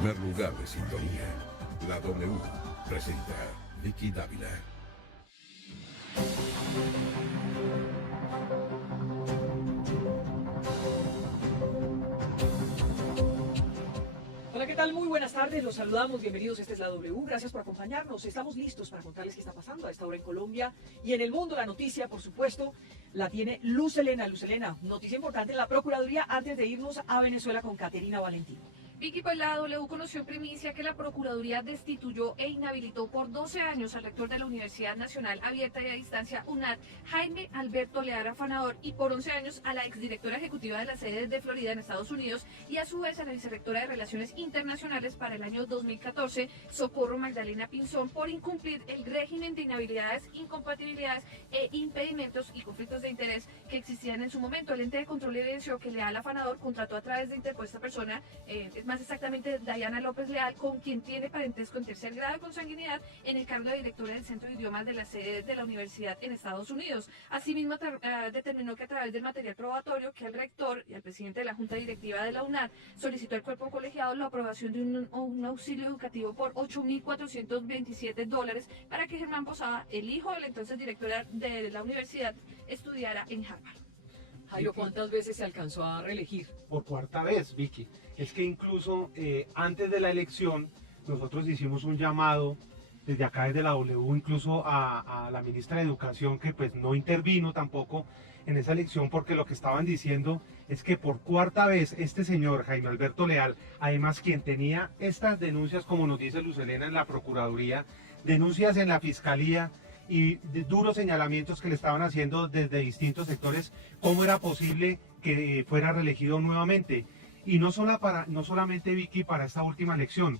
primer lugar de sintonía. La W presenta Vicky Dávila. Hola, ¿qué tal? Muy buenas tardes, los saludamos, bienvenidos, esta es la W, gracias por acompañarnos. Estamos listos para contarles qué está pasando a esta hora en Colombia y en el mundo. La noticia, por supuesto, la tiene Luz Helena. Luz Helena, noticia importante en la Procuraduría antes de irnos a Venezuela con Caterina Valentín. Vicky, pues la W conoció en primicia que la Procuraduría destituyó e inhabilitó por 12 años al rector de la Universidad Nacional Abierta y a Distancia UNAD, Jaime Alberto Leal Afanador, y por 11 años a la exdirectora ejecutiva de la sede de Florida en Estados Unidos y a su vez a la vicerrectora de Relaciones Internacionales para el año 2014, Socorro Magdalena Pinzón, por incumplir el régimen de inhabilidades, incompatibilidades e impedimentos y conflictos de interés que existían en su momento. El ente de control evidenció que Leal Afanador contrató a través de interpuesta persona, más exactamente Dayana López Leal, con quien tiene parentesco en tercer grado de consanguinidad, en el cargo de directora del Centro de Idiomas de la sede de la universidad en Estados Unidos. Asimismo, determinó que a través del material probatorio que el rector y al presidente de la Junta Directiva de la UNAD solicitó al cuerpo colegiado la aprobación de un auxilio educativo por $8.427 para que Germán Posada, el hijo de la entonces directora de la universidad, estudiara en Harvard. Jairo, ¿cuántas veces se alcanzó a reelegir? Por cuarta vez, Vicky. Es que incluso antes de la elección nosotros hicimos un llamado desde acá, desde la W, incluso a la ministra de Educación, que pues no intervino tampoco en esa elección, porque lo que estaban diciendo es que por cuarta vez este señor Jaime Alberto Leal, además quien tenía estas denuncias, como nos dice Luz Helena, en la Procuraduría, denuncias en la Fiscalía y de duros señalamientos que le estaban haciendo desde distintos sectores, cómo era posible que fuera reelegido nuevamente. Y no solamente, Vicky, para esta última elección.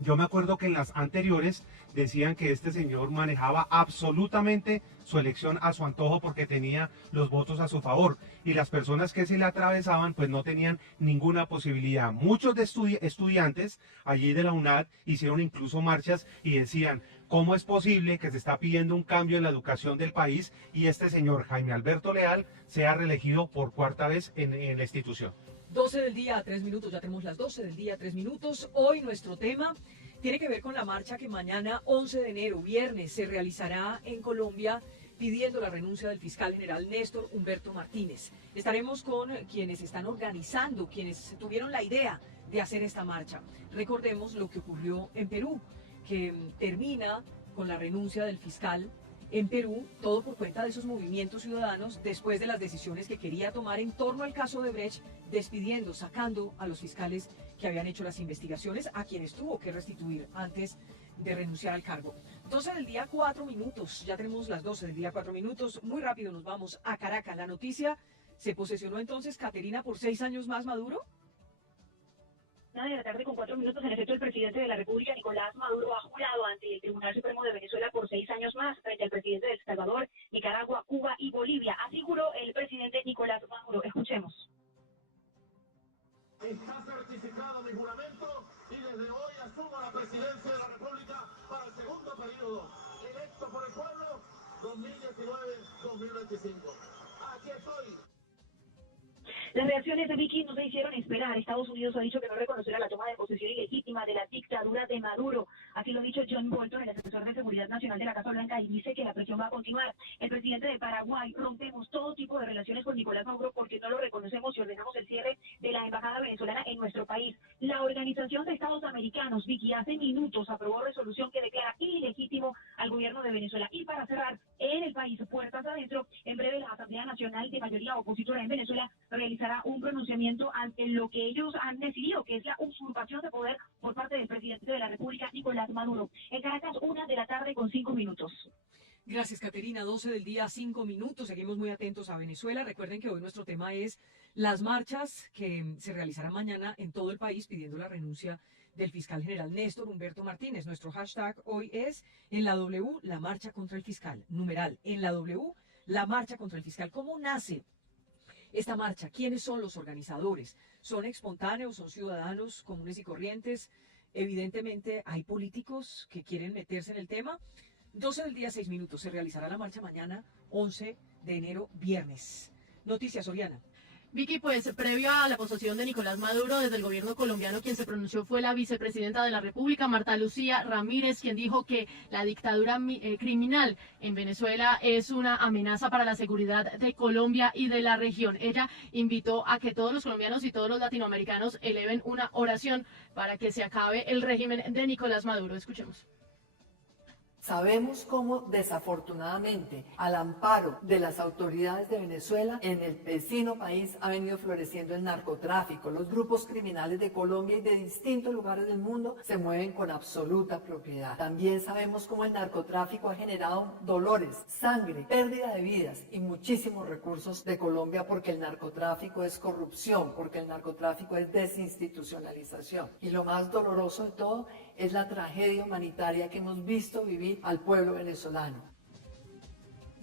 Yo me acuerdo que en las anteriores decían que este señor manejaba absolutamente su elección a su antojo porque tenía los votos a su favor, y las personas que se le atravesaban pues no tenían ninguna posibilidad. Muchos de estudiantes allí de la UNAD hicieron incluso marchas y decían: ¿cómo es posible que se está pidiendo un cambio en la educación del país y este señor Jaime Alberto Leal sea reelegido por cuarta vez en la institución? 12 del día, 3 minutos, ya tenemos las 12 del día, 3 minutos. Hoy nuestro tema tiene que ver con la marcha que mañana, 11 de enero, viernes, se realizará en Colombia pidiendo la renuncia del fiscal general Néstor Humberto Martínez. Estaremos con quienes están organizando, quienes tuvieron la idea de hacer esta marcha. Recordemos lo que ocurrió en Perú, que termina con la renuncia del fiscal en Perú, todo por cuenta de esos movimientos ciudadanos después de las decisiones que quería tomar en torno al caso de Brecht, despidiendo, sacando a los fiscales que habían hecho las investigaciones, a quienes tuvo que restituir antes de renunciar al cargo. 12 del día, 4 minutos, ya tenemos las 12 del día, 4 minutos, muy rápido nos vamos a Caracas. La noticia: ¿se posesionó entonces Caterina por 6 años más Maduro? Una de la tarde con 4 minutos, en efecto, el presidente de la República, Nicolás Maduro, ha jurado ante el Tribunal Supremo de Venezuela por 6 años más frente al presidente de El Salvador, Nicaragua, Cuba y Bolivia. Así juró el presidente Nicolás Maduro. Escuchemos. Está certificado mi juramento y desde hoy asumo la presidencia de la República para el segundo periodo, electo por el pueblo, 2019-2025. Aquí estoy. Las reacciones de Vicky no se hicieron esperar. Estados Unidos ha dicho que no reconocerá la toma de posesión ilegítima de la dictadura de Maduro. Así lo ha dicho John Bolton, el asesor de seguridad nacional de la Casa Blanca, y dice que la presión va a continuar. El presidente de Paraguay: rompemos todo tipo de relaciones con Nicolás Maduro porque no lo reconocemos y ordenamos el cierre de la embajada venezolana en nuestro país. La Organización de Estados Americanos, Vicky, hace minutos aprobó resolución que declara ilegítimo al gobierno de Venezuela. Y para cerrar, en el país, puertas adentro, en breve la Asamblea Nacional de mayoría opositora en Venezuela realizará un pronunciamiento ante lo que ellos han decidido, que es la usurpación de poder por parte del presidente de la República, Nicolás Maduro. En Caracas, 1 de la tarde con 5 minutos. Gracias, Caterina. 12 del día, 5 minutos. Seguimos muy atentos a Venezuela. Recuerden que hoy nuestro tema es las marchas que se realizarán mañana en todo el país pidiendo la renuncia del fiscal general Néstor Humberto Martínez. Nuestro hashtag hoy es en la W, la marcha contra el fiscal. Numeral, en la W, la marcha contra el fiscal. ¿Cómo nace esta marcha? ¿Quiénes son los organizadores? ¿Son espontáneos? ¿Son ciudadanos comunes y corrientes? Evidentemente hay políticos que quieren meterse en el tema. 12 del día, 6 minutos. Se realizará la marcha mañana, 11 de enero, viernes. Noticias, Oriana. Vicky, pues previo a la posesión de Nicolás Maduro desde el gobierno colombiano, quien se pronunció fue la vicepresidenta de la República, Marta Lucía Ramírez, quien dijo que la dictadura criminal en Venezuela es una amenaza para la seguridad de Colombia y de la región. Ella invitó a que todos los colombianos y todos los latinoamericanos eleven una oración para que se acabe el régimen de Nicolás Maduro. Escuchemos. Sabemos cómo, desafortunadamente, al amparo de las autoridades de Venezuela, en el vecino país ha venido floreciendo el narcotráfico. Los grupos criminales de Colombia y de distintos lugares del mundo se mueven con absoluta propiedad. También sabemos cómo el narcotráfico ha generado dolores, sangre, pérdida de vidas y muchísimos recursos de Colombia, porque el narcotráfico es corrupción, porque el narcotráfico es desinstitucionalización. Y lo más doloroso de todo es la tragedia humanitaria que hemos visto vivir al pueblo venezolano.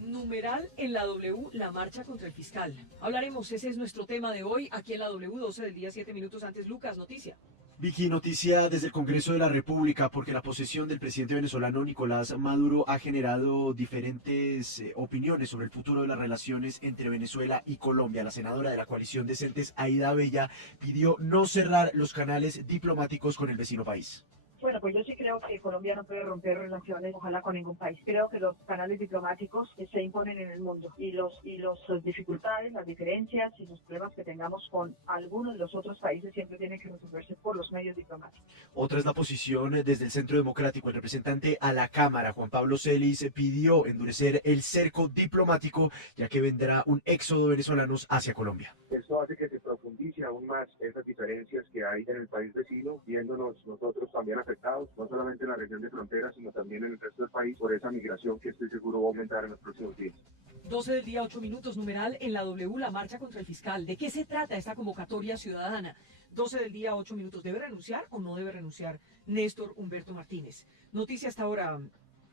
Numeral en la W, la marcha contra el fiscal. Hablaremos, ese es nuestro tema de hoy, aquí en la W, 12 del día, 7 minutos antes. Lucas, noticia. Vicky, noticia desde el Congreso de la República, porque la posesión del presidente venezolano Nicolás Maduro ha generado diferentes opiniones sobre el futuro de las relaciones entre Venezuela y Colombia. La senadora de la coalición Decentes, Aida Bella, pidió no cerrar los canales diplomáticos con el vecino país. Bueno, pues yo sí creo que Colombia no puede romper relaciones, ojalá con ningún país. Creo que los canales diplomáticos se imponen en el mundo y las dificultades, las diferencias y los problemas que tengamos con algunos de los otros países siempre tienen que resolverse por los medios diplomáticos. Otra es la posición desde el Centro Democrático. El representante a la Cámara, Juan Pablo Celis, pidió endurecer el cerco diplomático, ya que vendrá un éxodo de venezolanos hacia Colombia. Esto hace que se profundice aún más esas diferencias que hay en el país vecino, viéndonos nosotros también afectados, no solamente en la región de frontera, sino también en el resto del país, por esa migración que estoy seguro va a aumentar en los próximos días. 12 del día, 8 minutos, numeral en la W, la marcha contra el fiscal. ¿De qué se trata esta convocatoria ciudadana? 12 del día, 8 minutos. ¿Debe renunciar o no debe renunciar Néstor Humberto Martínez? Noticia hasta ahora,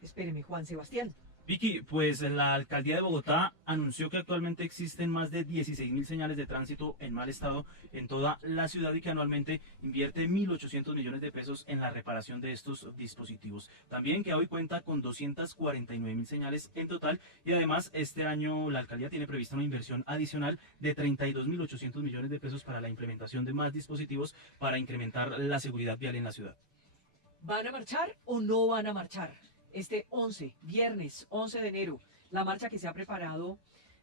espéreme, Juan Sebastián. Vicky, pues la alcaldía de Bogotá anunció que actualmente existen más de 16.000 señales de tránsito en mal estado en toda la ciudad y que anualmente invierte 1.800 millones de pesos en la reparación de estos dispositivos. También que hoy cuenta con 249.000 señales en total y además este año la alcaldía tiene prevista una inversión adicional de 32.800 millones de pesos para la implementación de más dispositivos para incrementar la seguridad vial en la ciudad. ¿Van a marchar o no van a marchar? Este viernes 11 de enero, la marcha que se ha preparado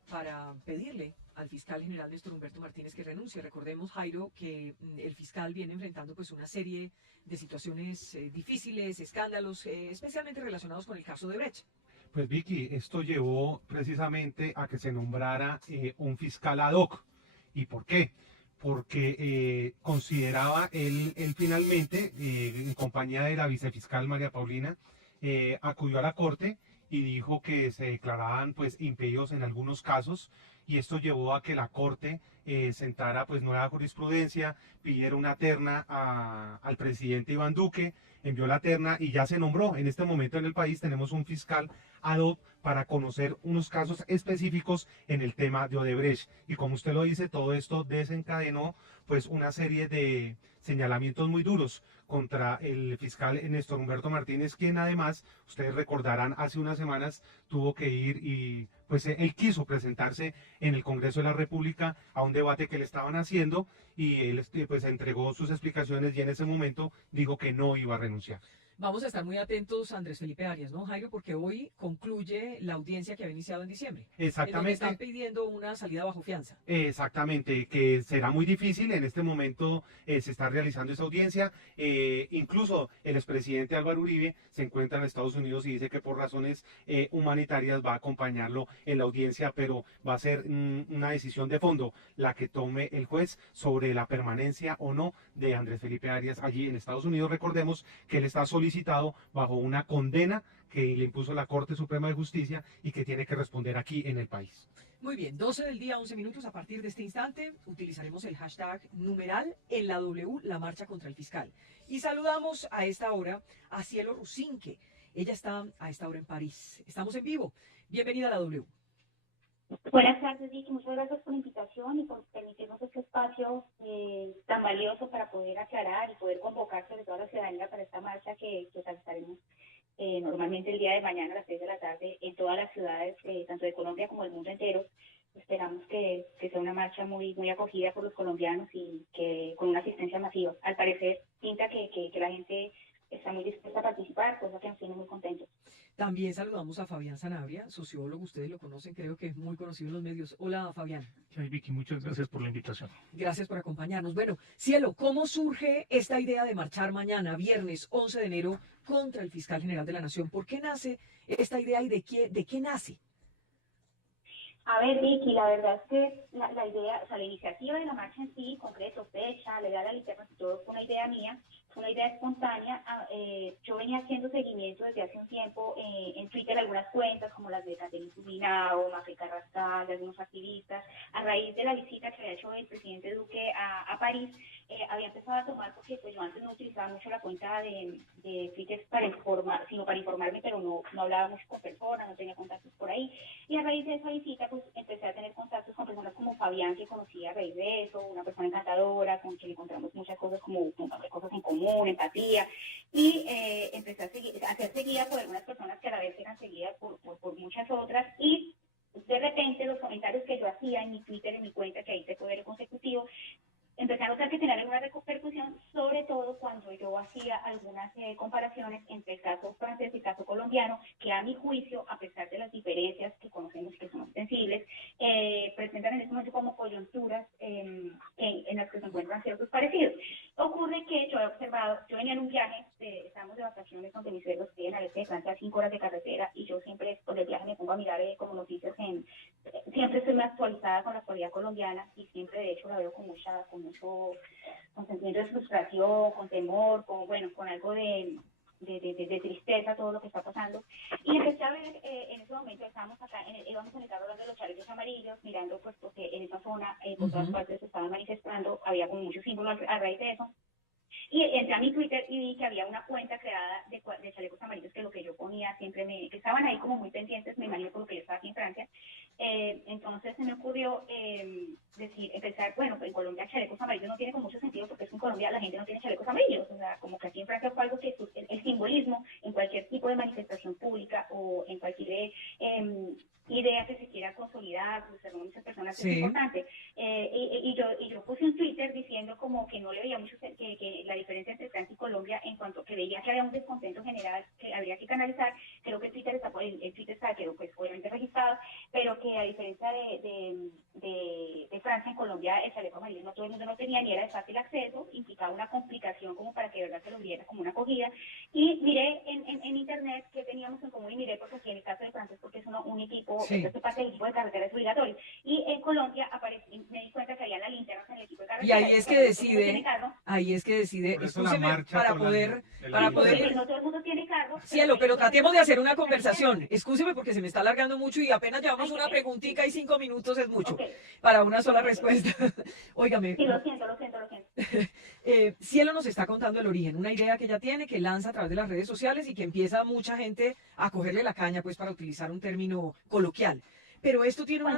para pedirle al fiscal general Néstor Humberto Martínez que renuncie. Recordemos, Jairo, que el fiscal viene enfrentando pues una serie de situaciones difíciles, escándalos, especialmente relacionados con el caso de Brecht. Pues Vicky, esto llevó precisamente a que se nombrara un fiscal ad hoc. ¿Y por qué? Porque consideraba él finalmente, en compañía de la vicefiscal María Paulina, acudió a la corte y dijo que se declaraban pues impedidos en algunos casos, y esto llevó a que la corte sentara pues nueva jurisprudencia, pidiera una terna al presidente Iván Duque, envió la terna y ya se nombró. En este momento en el país tenemos un fiscal ad hoc para conocer unos casos específicos en el tema de Odebrecht, y como usted lo dice, todo esto desencadenó pues una serie de señalamientos muy duros contra el fiscal Néstor Humberto Martínez, quien además, ustedes recordarán, hace unas semanas tuvo que ir y pues él quiso presentarse en el Congreso de la República a un debate que le estaban haciendo, y él pues entregó sus explicaciones y en ese momento dijo que no iba a renunciar. Vamos a estar muy atentos, Andrés Felipe Arias, ¿no, Jairo? Porque hoy concluye la audiencia que había iniciado en diciembre. Exactamente. En donde están pidiendo una salida bajo fianza. Exactamente, que será muy difícil. En este momento se está realizando esa audiencia. Incluso el expresidente Álvaro Uribe se encuentra en Estados Unidos y dice que por razones humanitarias va a acompañarlo en la audiencia, pero va a ser una decisión de fondo la que tome el juez sobre la permanencia o no de Andrés Felipe Arias allí en Estados Unidos. Recordemos que él está solicitado bajo una condena que le impuso la Corte Suprema de Justicia y que tiene que responder aquí en el país. Muy bien, 12 del día, 11 minutos. A partir de este instante utilizaremos el hashtag numeral en la W, la marcha contra el fiscal. Y saludamos a esta hora a Cielo Rusinque. Ella está a esta hora en París. Estamos en vivo. Bienvenida a la W. Buenas tardes, Vicky. Muchas gracias por la invitación y por permitirnos este espacio tan valioso para poder aclarar y poder convocar sobre todo a la ciudadanía para esta marcha que realizaremos normalmente el día de mañana a las 6 de la tarde en todas las ciudades, tanto de Colombia como del mundo entero, esperamos que sea una marcha muy acogida por los colombianos y que con una asistencia masiva. Al parecer pinta que la gente está muy dispuesta a participar, cosa que nos tiene muy contentos. También saludamos a Fabián Sanabria, sociólogo, ustedes lo conocen, creo que es muy conocido en los medios. Hola, Fabián. Sí, Vicky, muchas gracias por la invitación. Gracias por acompañarnos. Bueno, Cielo, ¿cómo surge esta idea de marchar mañana, viernes 11 de enero, contra el fiscal general de la Nación? ¿Por qué nace esta idea y de qué nace? A ver, Vicky, la verdad es que la idea, o sea, la iniciativa de la marcha en sí, concreto, fecha, legal, alternativa, todo fue una idea mía, fue una idea espontánea. Yo venía haciendo seguimiento desde hace un tiempo en Twitter algunas cuentas, como las de Caterina Subinao, Mafe Carrascal, de algunos activistas. A raíz de la visita que había hecho el presidente Duque a París, había empezado a tomar, porque pues yo antes no utilizaba mucho la cuenta de Twitter para informar, sino para informarme, pero no hablaba mucho con personas, no tenía contactos por ahí. Y a raíz de esa visita, pues empecé a tener contactos con personas como Fabián, que conocí a raíz de eso, una persona encantadora, con quien encontramos muchas cosas como cosas en común, empatía, y empecé a ser seguida por algunas personas que a la vez eran seguidas por muchas otras, y de repente los comentarios que yo hacía en mi Twitter, en mi cuenta, que ahí se puede ver consecutivo, empecé a notar que tenían alguna repercusión, sobre todo cuando yo hacía algunas comparaciones entre el caso francés y el caso colombiano, que a mi juicio, a pesar de las diferencias que conocemos y que son ostensibles, presentan en este momento como coyunturas en las que se encuentran ciertos parecidos. Ocurre que yo he observado, yo venía en un viaje, estábamos de vacaciones donde mis suegros viven al este de Francia, 5 horas de carretera, y yo siempre por el viaje me pongo a mirar como noticias siempre estoy más actualizada con la actualidad colombiana, y siempre de hecho la veo con mucho sentimiento de frustración, con temor, con algo de tristeza, todo lo que está pasando. Y empecé a ver, en ese momento estábamos acá, íbamos en el carro hablando de los chalecos amarillos, mirando pues porque en esa zona, por todas partes se estaban manifestando, había como muchos símbolos a raíz de eso. Y entré a mi Twitter y vi que había una cuenta creada de chalecos amarillos, que lo que yo ponía siempre que estaban ahí como muy pendientes, me imagino por lo que yo estaba aquí en Francia. Entonces se me ocurrió empezar, bueno, pues en Colombia chalecos amarillos no tiene como mucho sentido, porque es que en Colombia la gente no tiene chalecos amarillos, o sea, como que aquí en Francia fue algo que el simbolismo en cualquier tipo de manifestación pública o en cualquier idea que se quiera consolidar, pues según muchas personas es importante. Y yo puse un Twitter diciendo como que no le veía mucho que la diferencia entre Francia y Colombia, en cuanto que veía que había un descontento general que habría que canalizar. Creo que el Twitter quedó pues obviamente registrado, pero que a diferencia de Francia, en Colombia el chaleco amarillo no todo el mundo lo tenía, ni era de fácil acceso, implicaba una complicación como para que de verdad se lo viera como una acogida. Y miré en internet qué teníamos en común, y miré porque aquí en el caso de Francia, porque es un equipo, esto es parte del equipo de carretera, es obligatorio, y en Colombia me di cuenta que había la linterna en el equipo de carretera. Y ahí es que decide, escúcheme, para poder, no todo el mundo tiene carro. Cielo, pero tratemos de hacer una conversación, escúcheme porque se me está alargando mucho y apenas llevamos una preguntita y 5 minutos es mucho para una sola respuesta. Óigame. Sí, lo siento. Cielo nos está contando el origen, una idea que ella tiene, que lanza a través de las redes sociales y que empieza mucha gente a cogerle la caña, pues para utilizar un término coloquial. Pero esto tiene un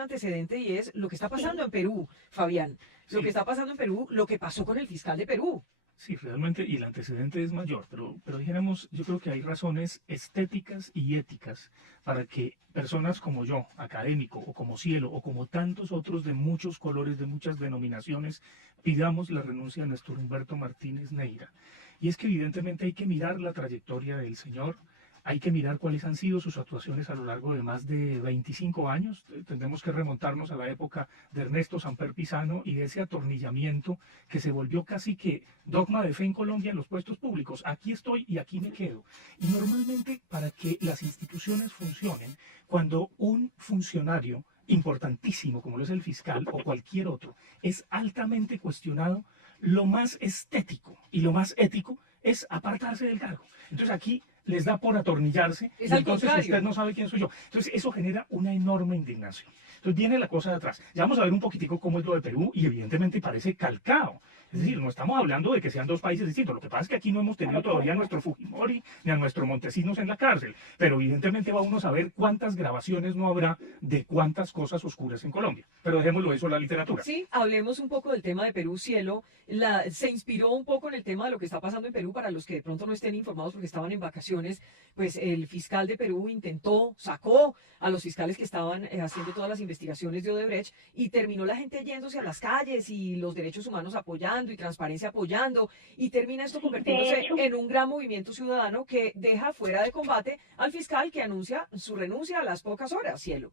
antecedente y es lo que está pasando en Perú, Fabián. Lo que está pasando en Perú, lo que pasó con el fiscal de Perú. Sí, realmente, y el antecedente es mayor, pero dijéramos, yo creo que hay razones estéticas y éticas para que personas como yo, académico, o como Cielo, o como tantos otros de muchos colores, de muchas denominaciones, pidamos la renuncia de Néstor Humberto Martínez Neira. Y es que evidentemente hay que mirar la trayectoria del señor, hay que mirar cuáles han sido sus actuaciones a lo largo de más de 25 años. Tendremos que remontarnos a la época de Ernesto Samper Pizano y de ese atornillamiento que se volvió casi que dogma de fe en Colombia en los puestos públicos. Aquí estoy y aquí me quedo. Y normalmente, para que las instituciones funcionen, cuando un funcionario importantísimo, como lo es el fiscal o cualquier otro, es altamente cuestionado, lo más estético y lo más ético es apartarse del cargo. Entonces aquí les da por atornillarse, y entonces usted no sabe quién soy yo. Entonces eso genera una enorme indignación. Entonces viene la cosa de atrás. Ya vamos a ver un poquitico cómo es lo de Perú, y evidentemente parece calcado. Es decir, no estamos hablando de que sean dos países distintos. Lo que pasa es que aquí no hemos tenido todavía a nuestro Fujimori ni a nuestro Montesinos en la cárcel. Pero evidentemente va uno a saber cuántas grabaciones no habrá de cuántas cosas oscuras en Colombia. Pero dejémoslo eso a la literatura. Sí, hablemos un poco del tema de Perú, Cielo. Se inspiró un poco en el tema de lo que está pasando en Perú, para los que de pronto no estén informados porque estaban en vacaciones. Pues el fiscal de Perú sacó a los fiscales que estaban haciendo todas las investigaciones de Odebrecht, y terminó la gente yéndose a las calles y los derechos humanos apoyando y transparencia apoyando, y termina esto convirtiéndose en un gran movimiento ciudadano que deja fuera de combate al fiscal, que anuncia su renuncia a las pocas horas, Cielo.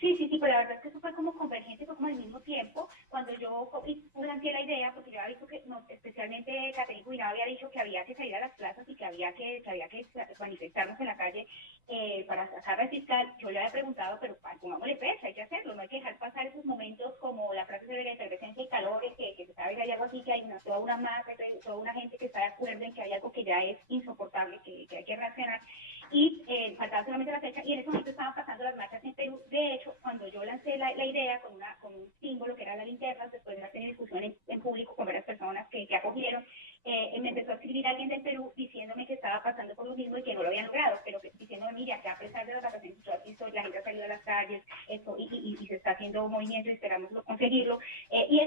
Sí, pero la verdad es que eso fue como convergente, fue como al mismo tiempo, cuando yo planteé la idea, porque yo había visto que, especialmente Caterina Cubilao había dicho que había que salir a las plazas y que había que manifestarnos en la calle para sacar al fiscal. Yo le había preguntado, pero pongámosle fecha, hay que hacerlo, no hay que dejar pasar esos momentos como la frase de la efervescencia y calor, que se sabe que hay algo así, que hay toda una masa, toda una gente que está de acuerdo en que hay algo que ya es insoportable, que hay que reaccionar, y faltaba solamente la fecha, y en ese momento estaban pasando las marchas en Perú. De hecho, cuando yo lancé la idea con un símbolo que era la linterna, después de una discusión en público con varias personas que acogieron, me empezó a escribir alguien del Perú diciéndome que estaba pasando por lo mismo y que no lo habían logrado, pero diciéndome, mira, que a pesar de las vacaciones, la gente ha salido a las calles, y se está haciendo movimiento y esperamos conseguirlo, y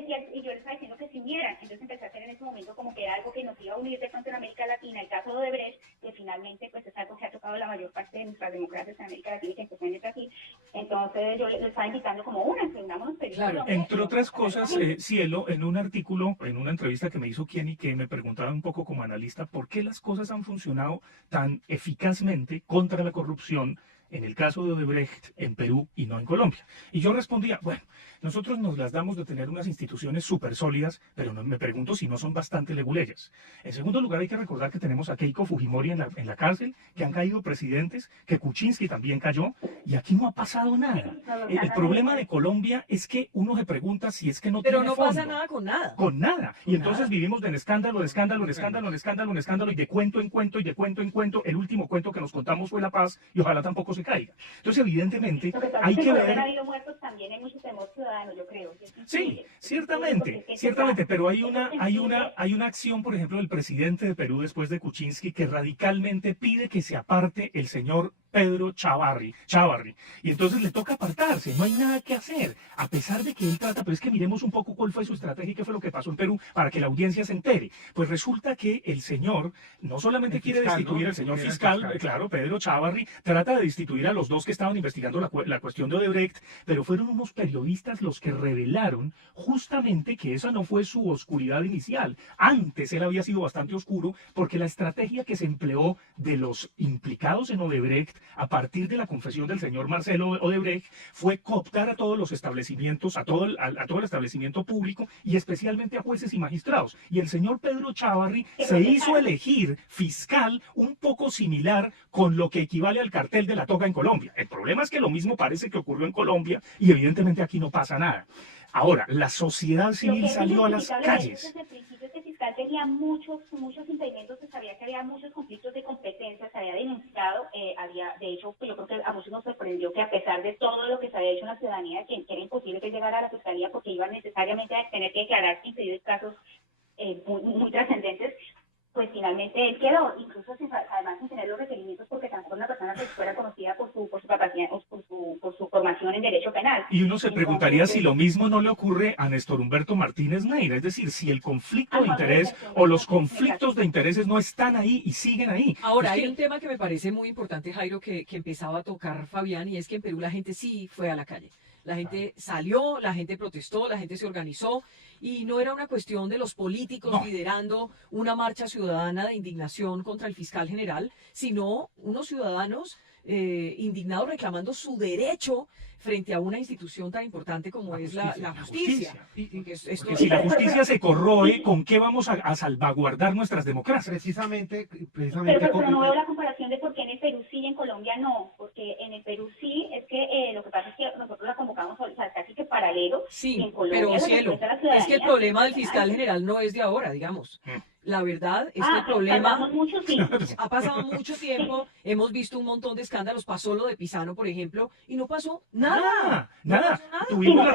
yo les estaba diciendo que se unieran. Entonces empecé a hacer en ese momento como que era algo que nos iba a unir de pronto en América Latina, el caso de Odebrecht, que finalmente pues es algo que ha tocado la mayor parte de nuestras democracias en América Latina y que empezó en aquí. Entonces yo les estaba invitando como unámonos. Claro. Entre otras cosas, Cielo, en un artículo, en una entrevista que me hizo Kenny, que me preguntaba un poco como analista, ¿por qué las cosas han funcionado tan eficazmente contra la corrupción en el caso de Odebrecht en Perú y no en Colombia? Y yo respondía, bueno, nosotros nos las damos de tener unas instituciones súper sólidas, pero me pregunto si no son bastante leguleyas. En segundo lugar, hay que recordar que tenemos a Keiko Fujimori en la cárcel, que han caído presidentes, que Kuczynski también cayó, y aquí no ha pasado nada. El problema de Colombia es que uno se pregunta si es que no tiene fondo. Pero no pasa nada con nada. Con nada. Y entonces vivimos de escándalo, y de cuento en cuento, y de cuento en cuento. El último cuento que nos contamos fue la paz, y ojalá tampoco se caiga. Entonces, evidentemente, hay que ver... Ha habido muertos también, hay mucho temor ciudadano, yo creo. Sí, ciertamente, pero hay una acción, por ejemplo, del presidente de Perú después de Kuczynski, que radicalmente pide que se aparte el señor Pedro Chávarri, y entonces le toca apartarse, no hay nada que hacer, a pesar de que él trata, pero es que miremos un poco cuál fue su estrategia y qué fue lo que pasó en Perú para que la audiencia se entere. Pues resulta que el señor no solamente quiere destituir al señor fiscal, claro, Pedro Chávarri, trata de destituir a los dos que estaban investigando la cuestión de Odebrecht, pero fueron unos periodistas los que revelaron justamente que esa no fue su oscuridad inicial. Antes él había sido bastante oscuro, porque la estrategia que se empleó de los implicados en Odebrecht a partir de la confesión del señor Marcelo Odebrecht fue cooptar a todos los establecimientos, a todo el establecimiento público, y especialmente a jueces y magistrados. Y el señor Pedro Chávarri se hizo elegir fiscal un poco similar con lo que equivale al cartel de la toga en Colombia. El problema es que lo mismo parece que ocurrió en Colombia y evidentemente aquí no pasa nada. Ahora, la sociedad civil salió a las calles. Desde el principio que el fiscal tenía muchos impedimentos, se sabía que había muchos conflictos de competencia, se había denunciado, de hecho, pues yo creo que a muchos nos sorprendió que a pesar de todo lo que se había hecho en la ciudadanía, que era imposible que llegara a la fiscalía porque iban necesariamente a tener que declarar impedidos casos muy trascendentes, pues finalmente él quedó, incluso además sin tener los requerimientos, porque tampoco una persona que fuera conocida por su capacidad, por su formación en derecho penal. Y uno se preguntaría si lo mismo no le ocurre a Néstor Humberto Martínez Neira, es decir, si el conflicto de interés o los conflictos de intereses no están ahí y siguen ahí. Ahora, hay un tema que me parece muy importante, Jairo, que empezaba a tocar Fabián, y es que en Perú la gente sí fue a la calle. La gente salió, la gente protestó, la gente se organizó, y no era una cuestión de los políticos liderando una marcha ciudadana de indignación contra el fiscal general, sino unos ciudadanos indignados reclamando su derecho frente a una institución tan importante como es la justicia. Porque si la justicia se corroe, ¿con qué vamos a salvaguardar nuestras democracias? Precisamente. Pero no veo la comparación de por qué en el Perú sí y en Colombia no, porque en el Perú sí es que lo que pasa es que nosotros la convocamos, o sea, casi que paralelo. Sí, en Colombia, pero cielo, es que el problema del fiscal general no es de ahora, digamos. La verdad, este Ah, problema tardamos mucho, sí. ha pasado mucho tiempo, hemos visto un montón de escándalos, pasó lo de Pisano, por ejemplo, y no pasó nada. No Nada. pasó nada. Tuvimos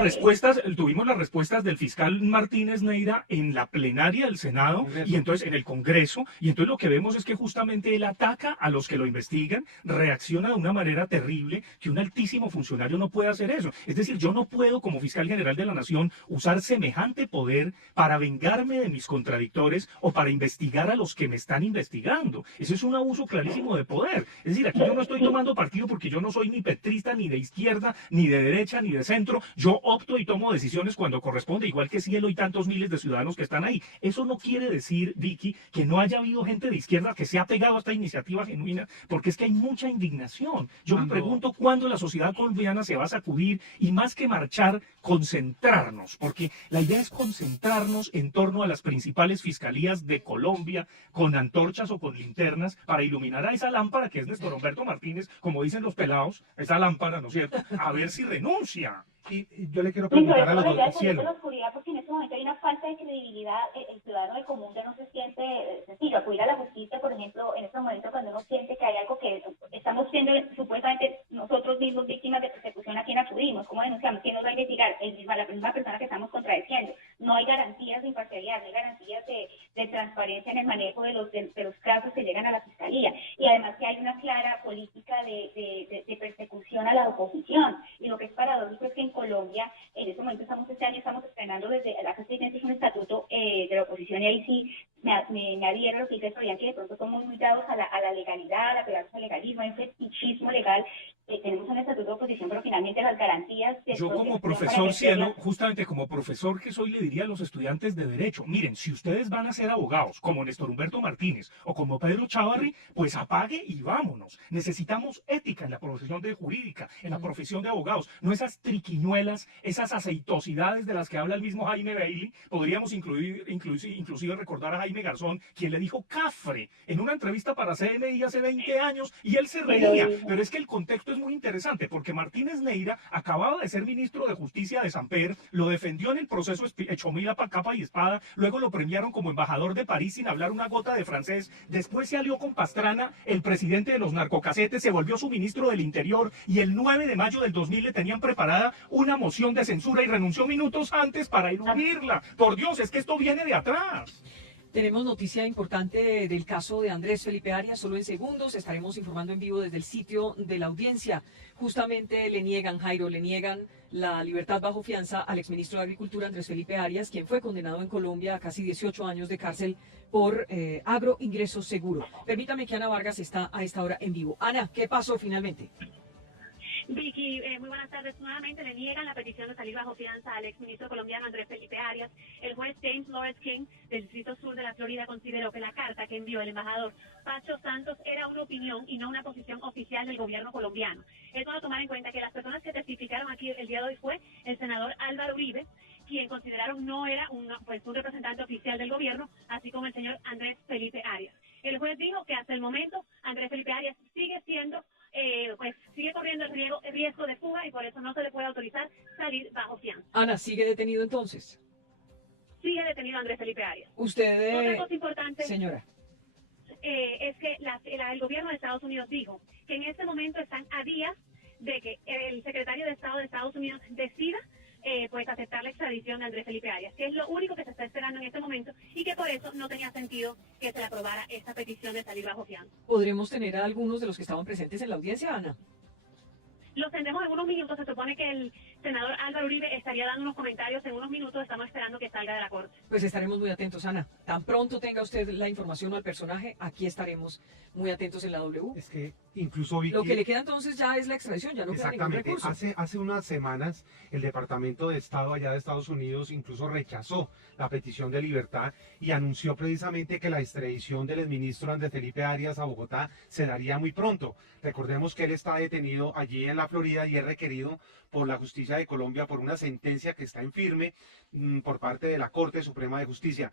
las respuestas del fiscal Martínez Neira en la plenaria del Senado y entonces en el Congreso, y entonces lo que vemos es que justamente él ataca a los que lo investigan, reacciona de una manera terrible, que un altísimo funcionario no puede hacer eso. Es decir, yo no puedo como fiscal general de la Nación usar semejante poder para vengarme de mis contradictores o para investigar a los que me están investigando. Eso es un abuso clarísimo de poder. Es decir, aquí yo no estoy tomando partido porque yo no soy ni petrista, ni de izquierda, ni de derecha, ni de centro. Yo opto y tomo decisiones cuando corresponde, igual que Cielo y tantos miles de ciudadanos que están ahí. Eso no quiere decir, Vicky, que no haya habido gente de izquierda que se ha pegado a esta iniciativa genuina, porque es que hay mucha indignación. Yo me pregunto cuándo la sociedad colombiana se va a sacudir y más que marchar, concentrarnos, porque la idea es concentrarnos en torno a las principales fiscalías de Colombia con antorchas o con linternas para iluminar a esa lámpara que es Néstor Humberto Martínez, como dicen los pelados, esa lámpara, ¿no es cierto? A ver si renuncia. Y yo le quiero Sí, sobre preguntar a todo los la idea dos, de salir de Cielo. la oscuridad, porque en este momento hay una falta de credibilidad. El ciudadano de común ya no se siente sencillo. Acudir a la justicia, por ejemplo, en este momento cuando uno siente que hay algo que estamos siendo supuestamente nosotros mismos víctimas de persecución, ¿a quién acudimos? ¿Cómo denunciamos? ¿Quién nos va a investigar? La misma persona que estamos contradiciendo. No hay garantías de imparcialidad, no hay garantías de transparencia en el manejo de los casos que llegan a la fiscalía. Y además que hay una clara política de persecución a la oposición. Y lo que es paradójico es que en Colombia, en este momento este año estamos estrenando desde hace 6 meses un estatuto de la oposición, y ahí sí me adhiero a lo que dice Florian, que de pronto somos muy dados a la legalidad, a pegarnos al legalismo, hay un fetichismo legal. Tenemos un estatuto de oposición, pero finalmente las garantías de Yo como profesor, Cielo, justamente como profesor que soy, le diría a los estudiantes de Derecho, miren, si ustedes van a ser abogados, como Néstor Humberto Martínez o como Pedro Chávarri, pues apague y vámonos. Necesitamos ética en la profesión de jurídica, en la profesión de abogados, no esas triquiñuelas, esas aceitosidades de las que habla el mismo Jaime Bailey. Podríamos inclusive recordar a Jaime Garzón, quien le dijo cafre en una entrevista para CNI hace 20 años, y él se reía, pero es que el contexto es muy interesante, porque Martínez Neira acababa de ser ministro de Justicia de Samper, lo defendió en el proceso Echomila pa' capa y espada, luego lo premiaron como embajador de París sin hablar una gota de francés, después se alió con Pastrana, el presidente de los narcocasetes, se volvió su ministro del Interior, y el 9 de mayo del 2000 le tenían preparada una moción de censura y renunció minutos antes para eludirla. Por Dios, es que esto viene de atrás. Tenemos noticia importante del caso de Andrés Felipe Arias, solo en segundos estaremos informando en vivo desde el sitio de la audiencia. Justamente le niegan, Jairo, le niegan la libertad bajo fianza al exministro de Agricultura Andrés Felipe Arias, quien fue condenado en Colombia a casi 18 años de cárcel por agroingreso seguro. Permítame que Ana Vargas está a esta hora en vivo. Ana, ¿qué pasó finalmente? Vicky, muy buenas tardes. Nuevamente le niegan la petición de salir bajo fianza al exministro colombiano Andrés Felipe Arias. El juez James Lawrence King del Distrito Sur de la Florida consideró que la carta que envió el embajador Pacho Santos era una opinión y no una posición oficial del gobierno colombiano. Es bueno tomar en cuenta que las personas que testificaron aquí el día de hoy fue el senador Álvaro Uribe, quien consideraron no era un representante oficial del gobierno, así como el señor Andrés Felipe Arias. El juez dijo que hasta el momento Andrés Felipe Arias sigue siendo sigue corriendo el riesgo de fuga, y por eso no se le puede autorizar salir bajo fianza. Ana, ¿sigue detenido entonces? Sigue detenido Andrés Felipe Arias. Usted, Otra cosa importante, señora, es que el gobierno de Estados Unidos dijo que en este momento están a días de que el secretario de Estado de Estados Unidos decida aceptar la extradición de Andrés Felipe Arias, que es lo único que se está esperando en este momento, y que por eso no tenía sentido que se le aprobara esta petición de salir bajo fianza. ¿podremos tener a algunos de los que estaban presentes en la audiencia, Ana? Los tendremos en unos minutos. Se supone que el senador Álvaro Uribe estaría dando unos comentarios en unos minutos. Estamos esperando que salga de la corte. Pues estaremos muy atentos, Ana. Tan pronto tenga usted la información o al personaje, aquí estaremos muy atentos en la W. Es que incluso Vicky, lo que le queda entonces ya es la extradición, ya no queda ningún exactamente, recurso. hace unas semanas el Departamento de Estado allá de Estados Unidos incluso rechazó la petición de libertad y anunció precisamente que la extradición del exministro Andrés Felipe Arias a Bogotá se daría muy pronto. Recordemos que él está detenido allí en la Florida y es requerido por la justicia de Colombia por una sentencia que está en firme por parte de la Corte Suprema de Justicia.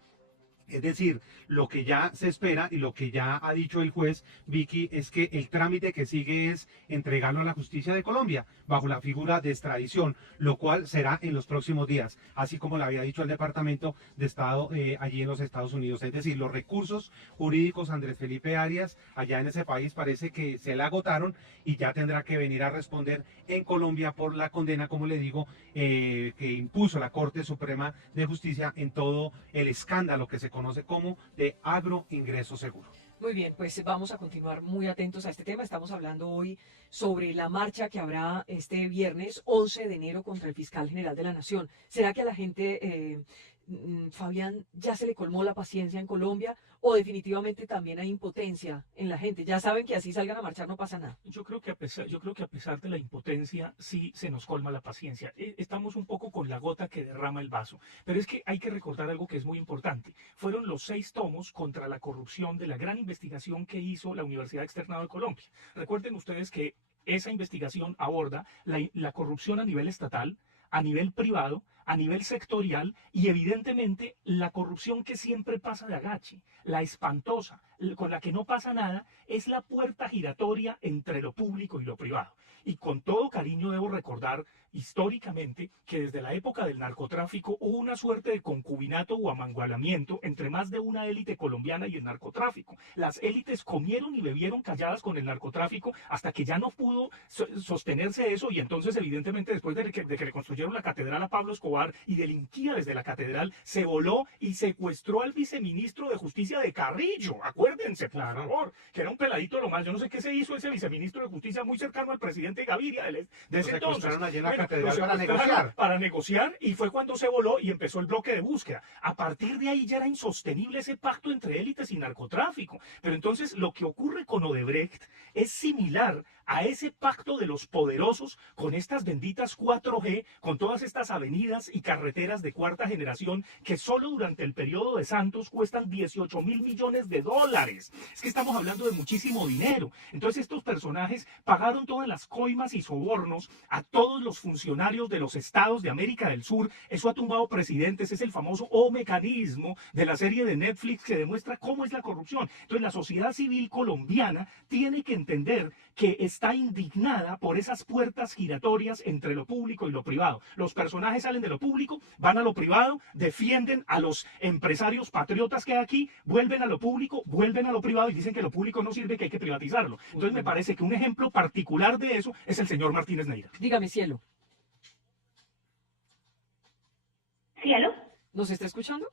Es decir, lo que ya se espera y lo que ya ha dicho el juez, Vicky, es que el trámite que sigue es entregarlo a la justicia de Colombia bajo la figura de extradición, lo cual será en los próximos días, así como le había dicho el Departamento de Estado allí en los Estados Unidos. Es decir, los recursos jurídicos Andrés Felipe Arias allá en ese país parece que se le agotaron y ya tendrá que venir a responder en Colombia por la condena, como le digo, que impuso la Corte Suprema de Justicia en todo el escándalo que se conoce como de agroingreso seguro. Muy bien, pues vamos a continuar muy atentos a este tema. Estamos hablando hoy sobre la marcha que habrá este viernes 11 de enero contra el fiscal general de la Nación. ¿Será que a la gente, Fabián, ya se le colmó la paciencia en Colombia o definitivamente también hay impotencia en la gente? Ya saben que así salgan a marchar no pasa nada. Yo creo que a pesar de la impotencia, sí se nos colma la paciencia. Estamos un poco con la gota que derrama el vaso. Pero es que hay que recordar algo que es muy importante. Fueron los 6 tomos contra la corrupción de la gran investigación que hizo la Universidad Externado de Colombia. Recuerden ustedes que esa investigación aborda la corrupción a nivel estatal, a nivel privado, a nivel sectorial y evidentemente la corrupción que siempre pasa de agache, la espantosa, con la que no pasa nada, es la puerta giratoria entre lo público y lo privado. Y con todo cariño debo recordar históricamente que desde la época del narcotráfico hubo una suerte de concubinato o amangualamiento entre más de una élite colombiana y el narcotráfico. Las élites comieron y bebieron calladas con el narcotráfico hasta que ya no pudo sostenerse eso y entonces evidentemente después de que le construyeron la catedral a Pablo Escobar y delinquía desde la catedral, se voló y secuestró al viceministro de Justicia de Carrillo. Acuérdense, por favor, que era un peladito lo más. Yo no sé qué se hizo ese viceministro de Justicia muy cercano al presidente Gaviria de ese entonces. Allí en la catedral para negociar. Para negociar y fue cuando se voló y empezó el bloque de búsqueda. A partir de ahí ya era insostenible ese pacto entre élites y narcotráfico. Pero entonces lo que ocurre con Odebrecht es similar a ese pacto de los poderosos con estas benditas 4G, con todas estas avenidas y carreteras de cuarta generación que solo durante el periodo de Santos cuestan 18.000 millones de dólares. Es que estamos hablando de muchísimo dinero. Entonces estos personajes pagaron todas las coimas y sobornos a todos los funcionarios de los estados de América del Sur. Eso ha tumbado presidentes, es el famoso O-mecanismo de la serie de Netflix que demuestra cómo es la corrupción. Entonces la sociedad civil colombiana tiene que entender que está indignada por esas puertas giratorias entre lo público y lo privado. Los personajes salen de lo público, van a lo privado, defienden a los empresarios patriotas que hay aquí, vuelven a lo público, vuelven a lo privado y dicen que lo público no sirve, que hay que privatizarlo. Entonces me parece que un ejemplo particular de eso es el señor Martínez Neira. Dígame, cielo. ¿Cielo? ¿Nos está escuchando?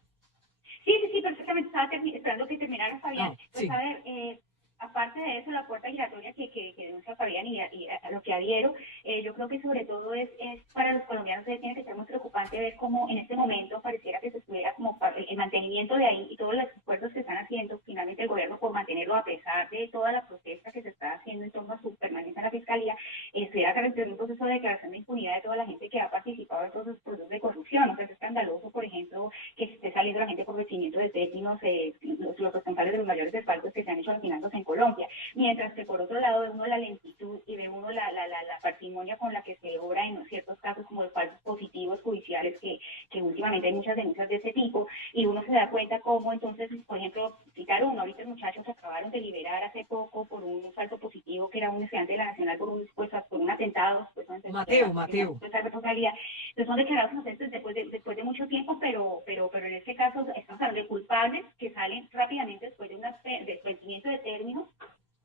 Sí, perfectamente. Estaba esperando que terminara Fabián. Pues sí. a ver, aparte de eso, la puerta giratoria que denuncia Fabián y a lo que adhiero, yo creo que sobre todo es para los colombianos tiene que ser muy preocupante ver cómo en este momento pareciera que se estuviera como el mantenimiento de ahí y todos los esfuerzos que están haciendo finalmente el gobierno por mantenerlo a pesar de toda la protesta que se está haciendo en torno a su permanencia en la fiscalía, estuviera caracterizando un proceso de declaración de impunidad de toda la gente que ha participado en todos los procesos de corrupción. O sea, es escandaloso, por ejemplo, que esté saliendo la gente por vencimiento de términos, los responsables de los mayores desfalcos que se han hecho al finanzas en Colombia, mientras que por otro lado ve uno la lentitud y ve uno la parsimonia con la que se obra en ciertos casos como los falsos positivos judiciales que últimamente hay muchas denuncias de ese tipo y uno se da cuenta cómo entonces, por ejemplo, citar uno, ahorita los muchachos acabaron de liberar hace poco por un falso positivo que era un estudiante de la Nacional por un atentado, Mateo. Entonces son declarados inocentes después de mucho tiempo, pero en este caso estamos hablando de culpables que salen rápidamente después del vencimiento de términos,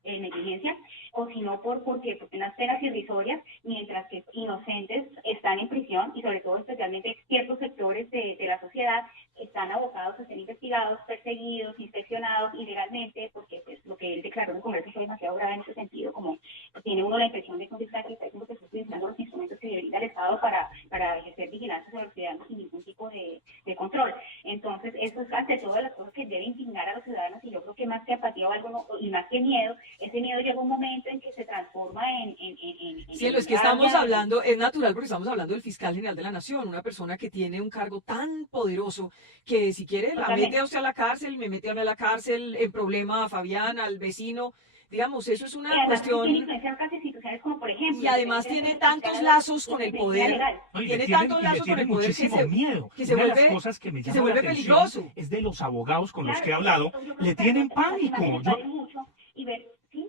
negligencia, o si no porque unas penas irrisorias, mientras que inocentes están en prisión y sobre todo especialmente ciertos sectores de la sociedad están abocados a ser investigados, perseguidos, inspeccionados ilegalmente, porque pues lo que él declaró en el Congreso fue demasiado grave en ese sentido, como tiene uno la impresión de que se está diciendo que se están utilizando los instrumentos que le brinda el Estado para ejercer vigilancia sobre los ciudadanos sin ningún tipo de control. Entonces, eso es ante todas las cosas que debe indignar a los ciudadanos y yo creo que más que apatía o algo y más que miedo, ese miedo llega un momento en que se transforma en Cielo, es que estamos hablando, es natural porque estamos hablando del fiscal general de la Nación, una persona que tiene un cargo tan poderoso que si quiere la mete a usted a la cárcel, me mete a mí a la cárcel, en problema a Fabián, al vecino, digamos, eso es una cuestión... Tiene influencia casi instituciones como, por ejemplo... Y además tiene tantos lazos con el poder, tiene tantos lazos con el poder muchísimo miedo. que se Una de vuelve, las cosas que me que llama se vuelve la atención peligroso. es de los abogados con los Claro, que he hablado, yo creo le que tienen estas pánico. imágenes valen mucho y ver, ¿sí?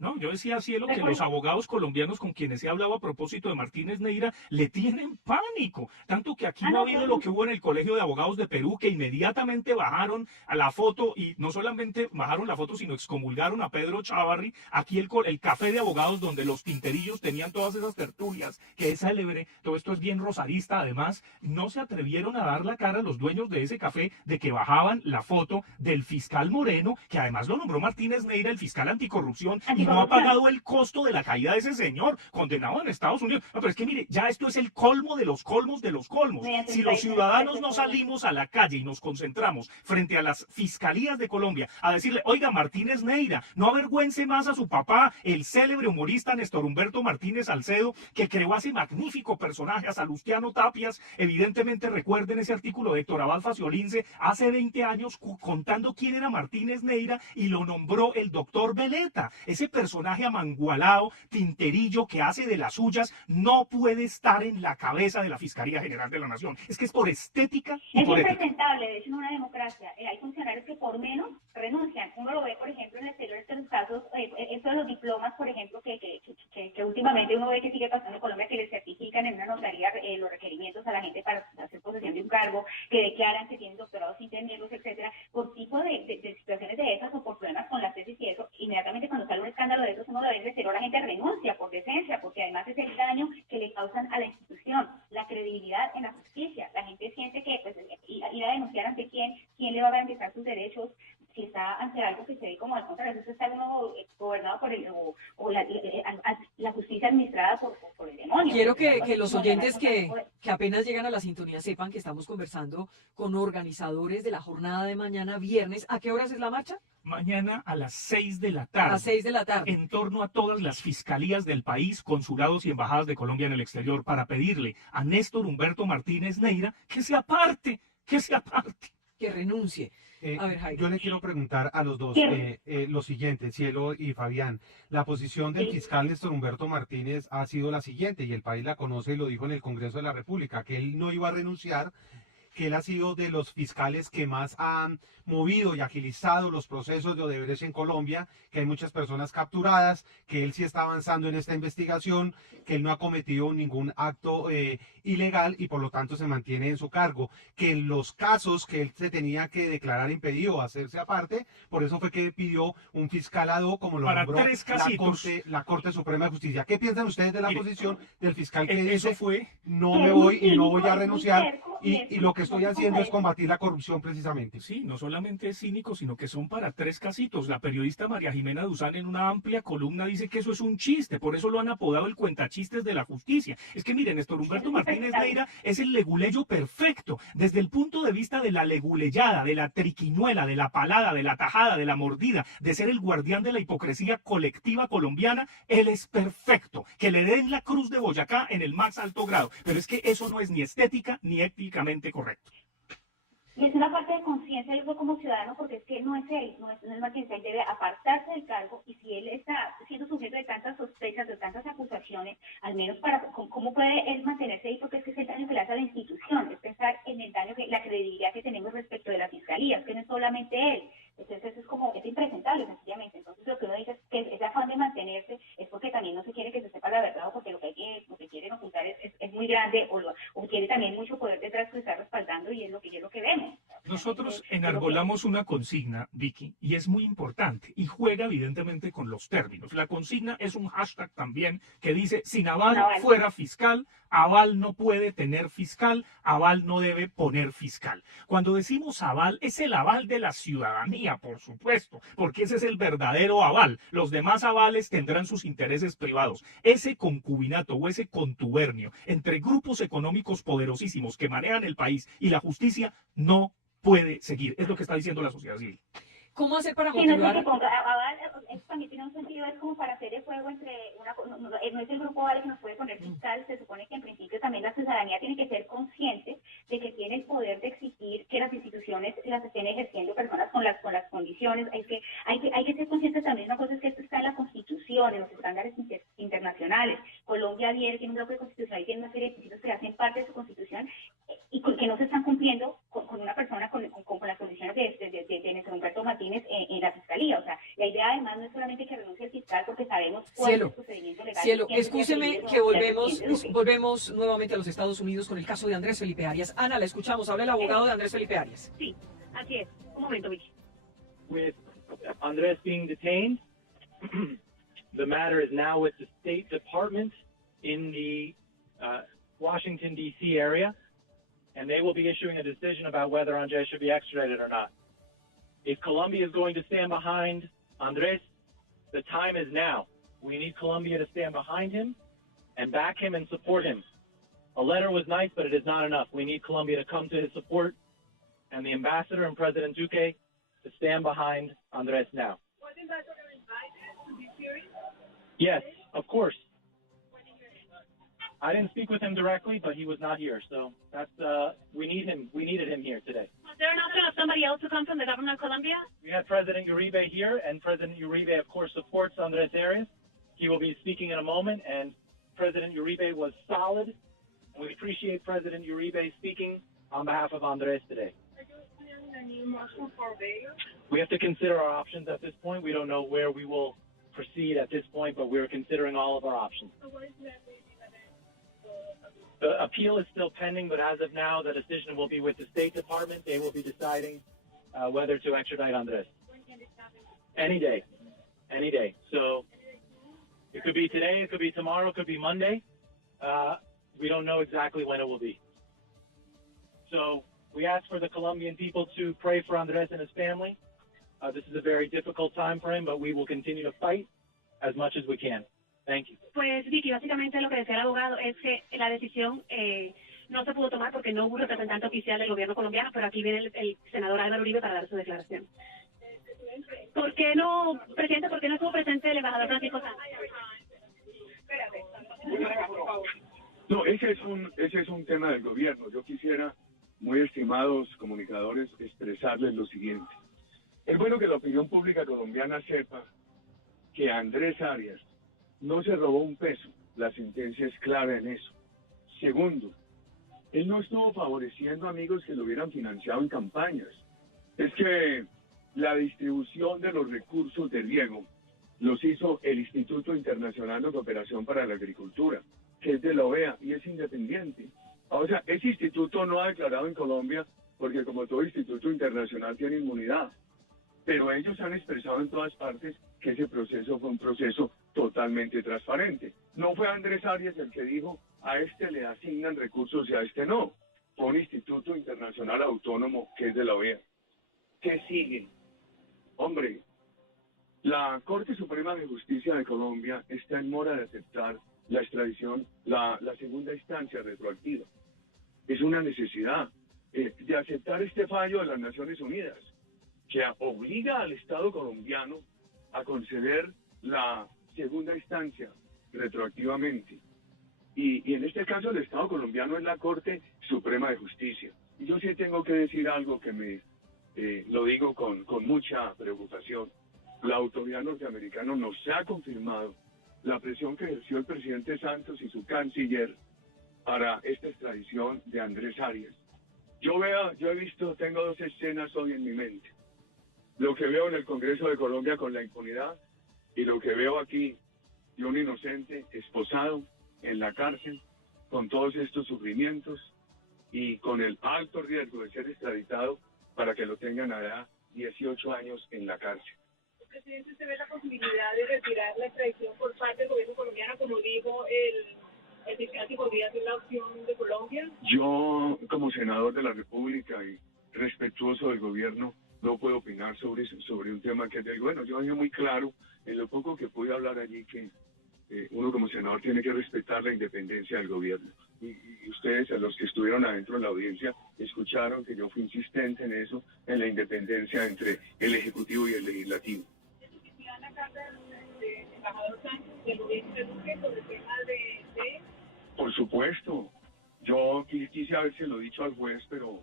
No, yo decía, Cielo, que Recuerdo- los abogados colombianos con quienes he hablado a propósito de Martínez Neira le tienen pánico. Tanto que aquí no ha habido lo que hubo en el Colegio de Abogados de Perú, que inmediatamente bajaron a la foto, y no solamente bajaron la foto, sino excomulgaron a Pedro Chávarri. Aquí el café de abogados donde los tinterillos tenían todas esas tertulias, que es célebre, todo esto es bien rosarista. Además, no se atrevieron a dar la cara a los dueños de ese café de que bajaban la foto del fiscal Moreno, que además lo nombró Martínez Neira, el fiscal anticorrupción, y no ha pagado el costo de la caída de ese señor, condenado en Estados Unidos. No, pero es que mire, ya esto es el colmo de los colmos de los colmos. Si los ciudadanos no salimos a la calle y nos concentramos frente a las fiscalías de Colombia a decirle, oiga, Martínez Neira, no avergüence más a su papá, el célebre humorista Néstor Humberto Martínez Salcedo, que creó a ese magnífico personaje, a Salustiano Tapias. Evidentemente recuerden ese artículo de Héctor Abad Faciolince hace 20 años contando quién era Martínez Neira, y lo nombró el doctor Veleta. Ese personaje amangualado, tinterillo, que hace de las suyas, no puede estar en la cabeza de la Fiscalía General de la Nación. Es que es por estética y Es por ética. impresentable, de hecho, en una democracia. Hay funcionarios que por menos renuncian. Uno lo ve, por ejemplo, en el exterior, en los casos, esto de los diplomas, por ejemplo, que últimamente uno ve que sigue pasando en Colombia, que les certifican en una notaría los requerimientos a la gente para hacer posesión de un cargo, que declaran que tienen doctorados sin tenerlos, etcétera, por tipo de situaciones de esas o por problemas con las tesis y eso. Inmediatamente cuando sale un escándalo de esos, uno lo ve en el exterior, la gente renuncia por decencia, porque además es el daño que le causan a la institución, la credibilidad en la justicia. La gente siente que pues, ir a denunciar ante quién le va a garantizar sus derechos, si está ante algo que se ve como al contrario, eso está uno gobernado por la justicia administrada por el demonio. Quiero que los oyentes que apenas llegan a la sintonía sepan que estamos conversando con organizadores de la jornada de mañana viernes. ¿A qué horas es la marcha? Mañana a las 6 de la tarde. A las 6 de la tarde. En torno a todas las fiscalías del país, consulados y embajadas de Colombia en el exterior, para pedirle a Néstor Humberto Martínez Neira que se aparte, que renuncie. A ver, Jairo. Yo le quiero preguntar a los dos lo siguiente, Cielo y Fabián. La posición del fiscal Néstor Humberto Martínez ha sido la siguiente, y el país la conoce y lo dijo en el Congreso de la República, que él no iba a renunciar, que él ha sido de los fiscales que más han movido y agilizado los procesos de Odebrecht en Colombia, que hay muchas personas capturadas, que él sí está avanzando en esta investigación, que él no ha cometido ningún acto ilegal y por lo tanto se mantiene en su cargo, que en los casos que él se tenía que declarar impedido, hacerse aparte, por eso fue que pidió un fiscal ad hoc, como lo Para nombró 3 casitos. la Corte Suprema de Justicia. ¿Qué piensan ustedes de la posición del fiscal que eso dice, fue no me voy y no voy a renunciar, y lo que estoy haciendo es combatir la corrupción precisamente? Sí, no solamente es cínico, sino que son para 3 casitos. La periodista María Jimena Duzán en una amplia columna dice que eso es un chiste, por eso lo han apodado el cuentachistes de la justicia. Es que miren, Néstor Humberto Martínez Neira es el leguleyo perfecto, desde el punto de vista de la leguleyada, de la triquiñuela, de la palada, de la tajada, de la mordida, de ser el guardián de la hipocresía colectiva colombiana. Él es perfecto. Que le den la cruz de Boyacá en el más alto grado, pero es que eso no es ni estética ni éticamente correcto. Y es una parte de conciencia, yo creo, como ciudadano, porque es que no es él, no es Martínez, él debe apartarse del cargo, y si él está siendo sujeto de tantas sospechas, de tantas acusaciones, al menos ¿cómo puede él mantenerse ahí? Porque es que es el daño que le hace a la institución, es pensar en el daño, la credibilidad que tenemos respecto de la fiscalía, es que no es solamente él. Entonces eso es impresentable, sencillamente. Entonces lo que uno dice es que ese afán de mantenerse es porque también no se quiere que se sepa la verdad, o porque lo que quieren ocultar es muy grande, o tiene también mucho poder detrás que está respaldando, y es lo que vemos. Nosotros enarbolamos una consigna, Vicky, y es muy importante, y juega evidentemente con los términos. La consigna es un hashtag también que dice, sin aval fuera fiscal, aval no puede tener fiscal, aval no debe poner fiscal. Cuando decimos aval, es el aval de la ciudadanía, por supuesto, porque ese es el verdadero aval. Los demás avales tendrán sus intereses privados. Ese concubinato o ese contubernio entre grupos económicos poderosísimos que manejan el país y la justicia no puede seguir. Es lo que está diciendo la sociedad civil. ¿Cómo hacer para Sí, no es motivar? que ponga, eso también tiene un sentido, es como para hacer el juego entre no es el grupo Ale que nos puede poner fiscal, se supone que en principio también la ciudadanía tiene que ser consciente de que tiene el poder de exigir que las instituciones las estén ejerciendo personas con las condiciones. Hay que ser conscientes también, una cosa es que esto está en la Constitución, en los estándares internacionales. Colombia tiene un bloque constitucional y tiene una serie de principios que hacen parte de su Constitución y que no se están cumpliendo con una persona con las condiciones de nuestro Humberto Martínez en la Fiscalía. O sea, la idea además no es solamente que renuncie el fiscal porque sabemos cuál es el procedimiento legal. Cielo, escúcheme que volvemos nuevamente a los Estados Unidos con el caso de Andrés Felipe Arias. Ana, la escuchamos, habla el abogado de Andrés Felipe Arias. Sí, así es. Un momento, Vicky. With Andres being detained, the matter is now with the State Department in the Washington, D.C. area, and they will be issuing a decision about whether Andres should be extradited or not. If Colombia is going to stand behind Andres, the time is now. We need Colombia to stand behind him and back him and support him. A letter was nice, but it is not enough. We need Colombia to come to his support and the ambassador and President Duque to stand behind Andres now. Was Ambassador invited to be hearing? Yes, of course. I didn't speak with him directly, but he was not here. So that's we need him. We needed him here today. Was there an option of somebody else to come from the government of Colombia? We had President Uribe here, and President Uribe, of course, supports Andres Arias. He will be speaking in a moment, and President Uribe was solid. And we appreciate President Uribe speaking on behalf of Andres today. Are you planning a new motion for bail? We have to consider our options at this point. We don't know where we will proceed at this point, but we're considering all of our options. So what is left? The appeal is still pending, but as of now, the decision will be with the State Department. They will be deciding whether to extradite Andres. When can this happen? Any day. Any day. So it could be today, it could be tomorrow, it could be Monday. We don't know exactly when it will be. So we ask for the Colombian people to pray for Andres and his family. This is a very difficult time for him, but we will continue to fight as much as we can. Thank you. Pues Vicky, básicamente lo que decía el abogado es que la decisión no se pudo tomar porque no hubo un representante oficial del gobierno colombiano, pero aquí viene el senador Álvaro Uribe para dar su declaración. ¿Por qué no, presidente, por qué no estuvo presente el embajador Francisco Santos? No, ese es un tema del gobierno. Yo quisiera, muy estimados comunicadores, expresarles lo siguiente. Es bueno que la opinión pública colombiana sepa que Andrés Arias no se robó un peso. La sentencia es clara en eso. Segundo, él no estuvo favoreciendo amigos que lo hubieran financiado en campañas. Es que la distribución de los recursos de riego los hizo el Instituto Internacional de Cooperación para la Agricultura, que es de la OEA y es independiente. O sea, ese instituto no ha declarado en Colombia porque como todo instituto internacional tiene inmunidad. Pero ellos han expresado en todas partes que ese proceso fue un proceso totalmente transparente. No fue Andrés Arias el que dijo, a este le asignan recursos y a este no. Fue un instituto internacional autónomo que es de la OEA. ¿Qué sigue? Hombre, la Corte Suprema de Justicia de Colombia está en mora de aceptar la extradición, la segunda instancia retroactiva. Es una necesidad de aceptar este fallo de las Naciones Unidas, que obliga al Estado colombiano a conceder la segunda instancia retroactivamente. Y en este caso el Estado colombiano es la Corte Suprema de Justicia. Y yo sí tengo que decir algo que lo digo con mucha preocupación. La autoridad norteamericana nos ha confirmado la presión que ejerció el presidente Santos y su canciller para esta extradición de Andrés Arias. Yo he visto, tengo dos escenas hoy en mi mente. Lo que veo en el Congreso de Colombia con la impunidad y lo que veo aquí de un inocente esposado en la cárcel con todos estos sufrimientos y con el alto riesgo de ser extraditado para que lo tengan a 18 años en la cárcel. Presidente, ¿usted ve la posibilidad de retirar la extradición por parte del gobierno colombiano, como dijo el fiscal, que podría ser la opción de Colombia? Yo, como senador de la República y respetuoso del gobierno, no puedo opinar sobre un tema que es del gobierno. Yo dejé muy claro, en lo poco que pude hablar allí, que uno como senador tiene que respetar la independencia del gobierno. y ustedes, a los que estuvieron adentro de la audiencia, escucharon que yo fui insistente en eso, en la independencia entre el Ejecutivo y el Legislativo. La carta del embajador Sánchez del gobierno de Duque sobre temas de... Por supuesto, yo quise habérselo dicho al juez, pero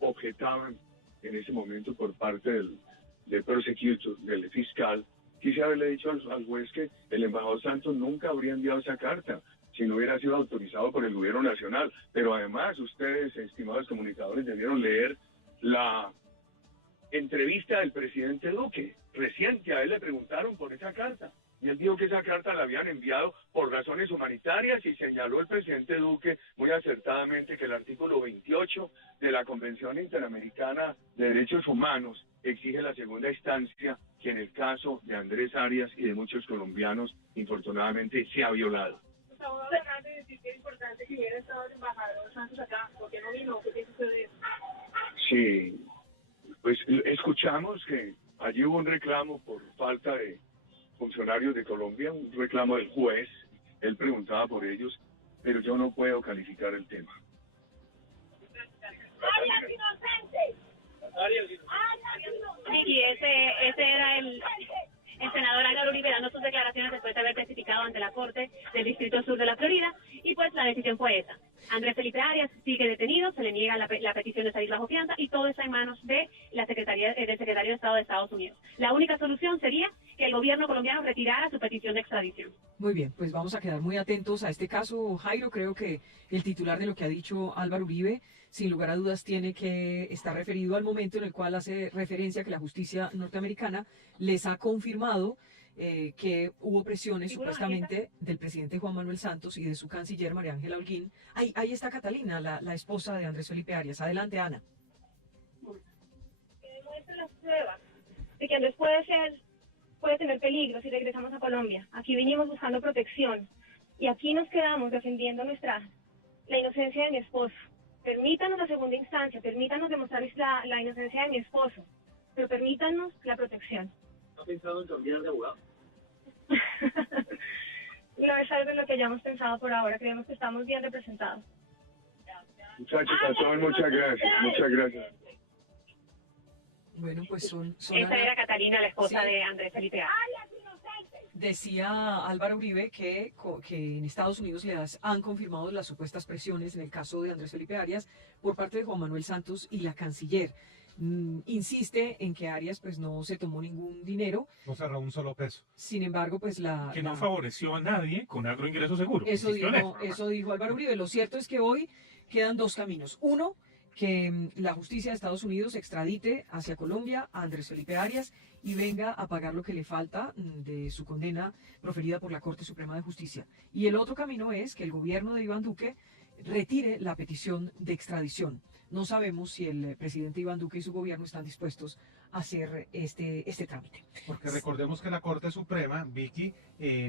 objetaban en ese momento por parte del prosecutor, del fiscal, quise haberle dicho al juez que el embajador Santos nunca habría enviado esa carta si no hubiera sido autorizado por el gobierno nacional. Pero además, ustedes, estimados comunicadores, debieron leer la entrevista del presidente Duque. Reciente a él le preguntaron por esa carta y él dijo que esa carta la habían enviado por razones humanitarias y señaló el presidente Duque muy acertadamente que el artículo 28 de la Convención Interamericana de Derechos Humanos exige la segunda instancia, que en el caso de Andrés Arias y de muchos colombianos, infortunadamente, se ha violado. Estamos hablando de decir que es importante que hubiera estado el embajador Santos acá, porque no vino, ¿qué piensa usted de eso? Sí, pues escuchamos que allí hubo un reclamo por falta de funcionarios de Colombia, un reclamo del juez, él preguntaba por ellos, pero yo no puedo calificar el tema. ¡Arias inocente! Vicky, ese era el senador Álvaro Uribe dando sus declaraciones después de haber testificado ante la Corte del Distrito Sur de la Florida, y pues la decisión fue esa. Andrés Felipe Arias sigue detenido, se le niega la petición de salir bajo fianza y todo está en manos de la del secretario de Estado de Estados Unidos. La única solución sería que el gobierno colombiano retirara su petición de extradición. Muy bien, pues vamos a quedar muy atentos a este caso, Jairo. Creo que el titular de lo que ha dicho Álvaro Uribe, sin lugar a dudas, tiene que estar referido al momento en el cual hace referencia que la justicia norteamericana les ha confirmado que hubo presiones supuestamente del presidente Juan Manuel Santos y de su canciller María Ángela Holguín. Ahí está Catalina, la esposa de Andrés Felipe Arias. Adelante, Ana. Que demuestre las pruebas de que Andrés puede tener peligro si regresamos a Colombia. Aquí vinimos buscando protección y aquí nos quedamos defendiendo la inocencia de mi esposo. Permítanos la segunda instancia, permítanos demostrarles la inocencia de mi esposo, pero permítanos la protección. ¿Ha pensado en cambiar de abogado? No es algo en lo que hayamos pensado por ahora, creemos que estamos bien representados. Muchachos, a todos muchas gracias, muchas gracias. Bueno, pues son Esa era Catalina, la esposa de Andrés Felipe Arias. Decía Álvaro Uribe que en Estados Unidos han confirmado las supuestas presiones en el caso de Andrés Felipe Arias por parte de Juan Manuel Santos y la canciller. Insiste en que Arias pues no se tomó ningún dinero. No cerró un solo peso. Sin embargo, pues que no favoreció a nadie con agroingreso seguro. Eso dijo Álvaro Uribe. Lo cierto es que hoy quedan dos caminos. Uno, que la justicia de Estados Unidos extradite hacia Colombia a Andrés Felipe Arias y venga a pagar lo que le falta de su condena proferida por la Corte Suprema de Justicia. Y el otro camino es que el gobierno de Iván Duque retire la petición de extradición. No sabemos si el presidente Iván Duque y su gobierno están dispuestos a hacer este trámite. Porque recordemos que la Corte Suprema, Vicky,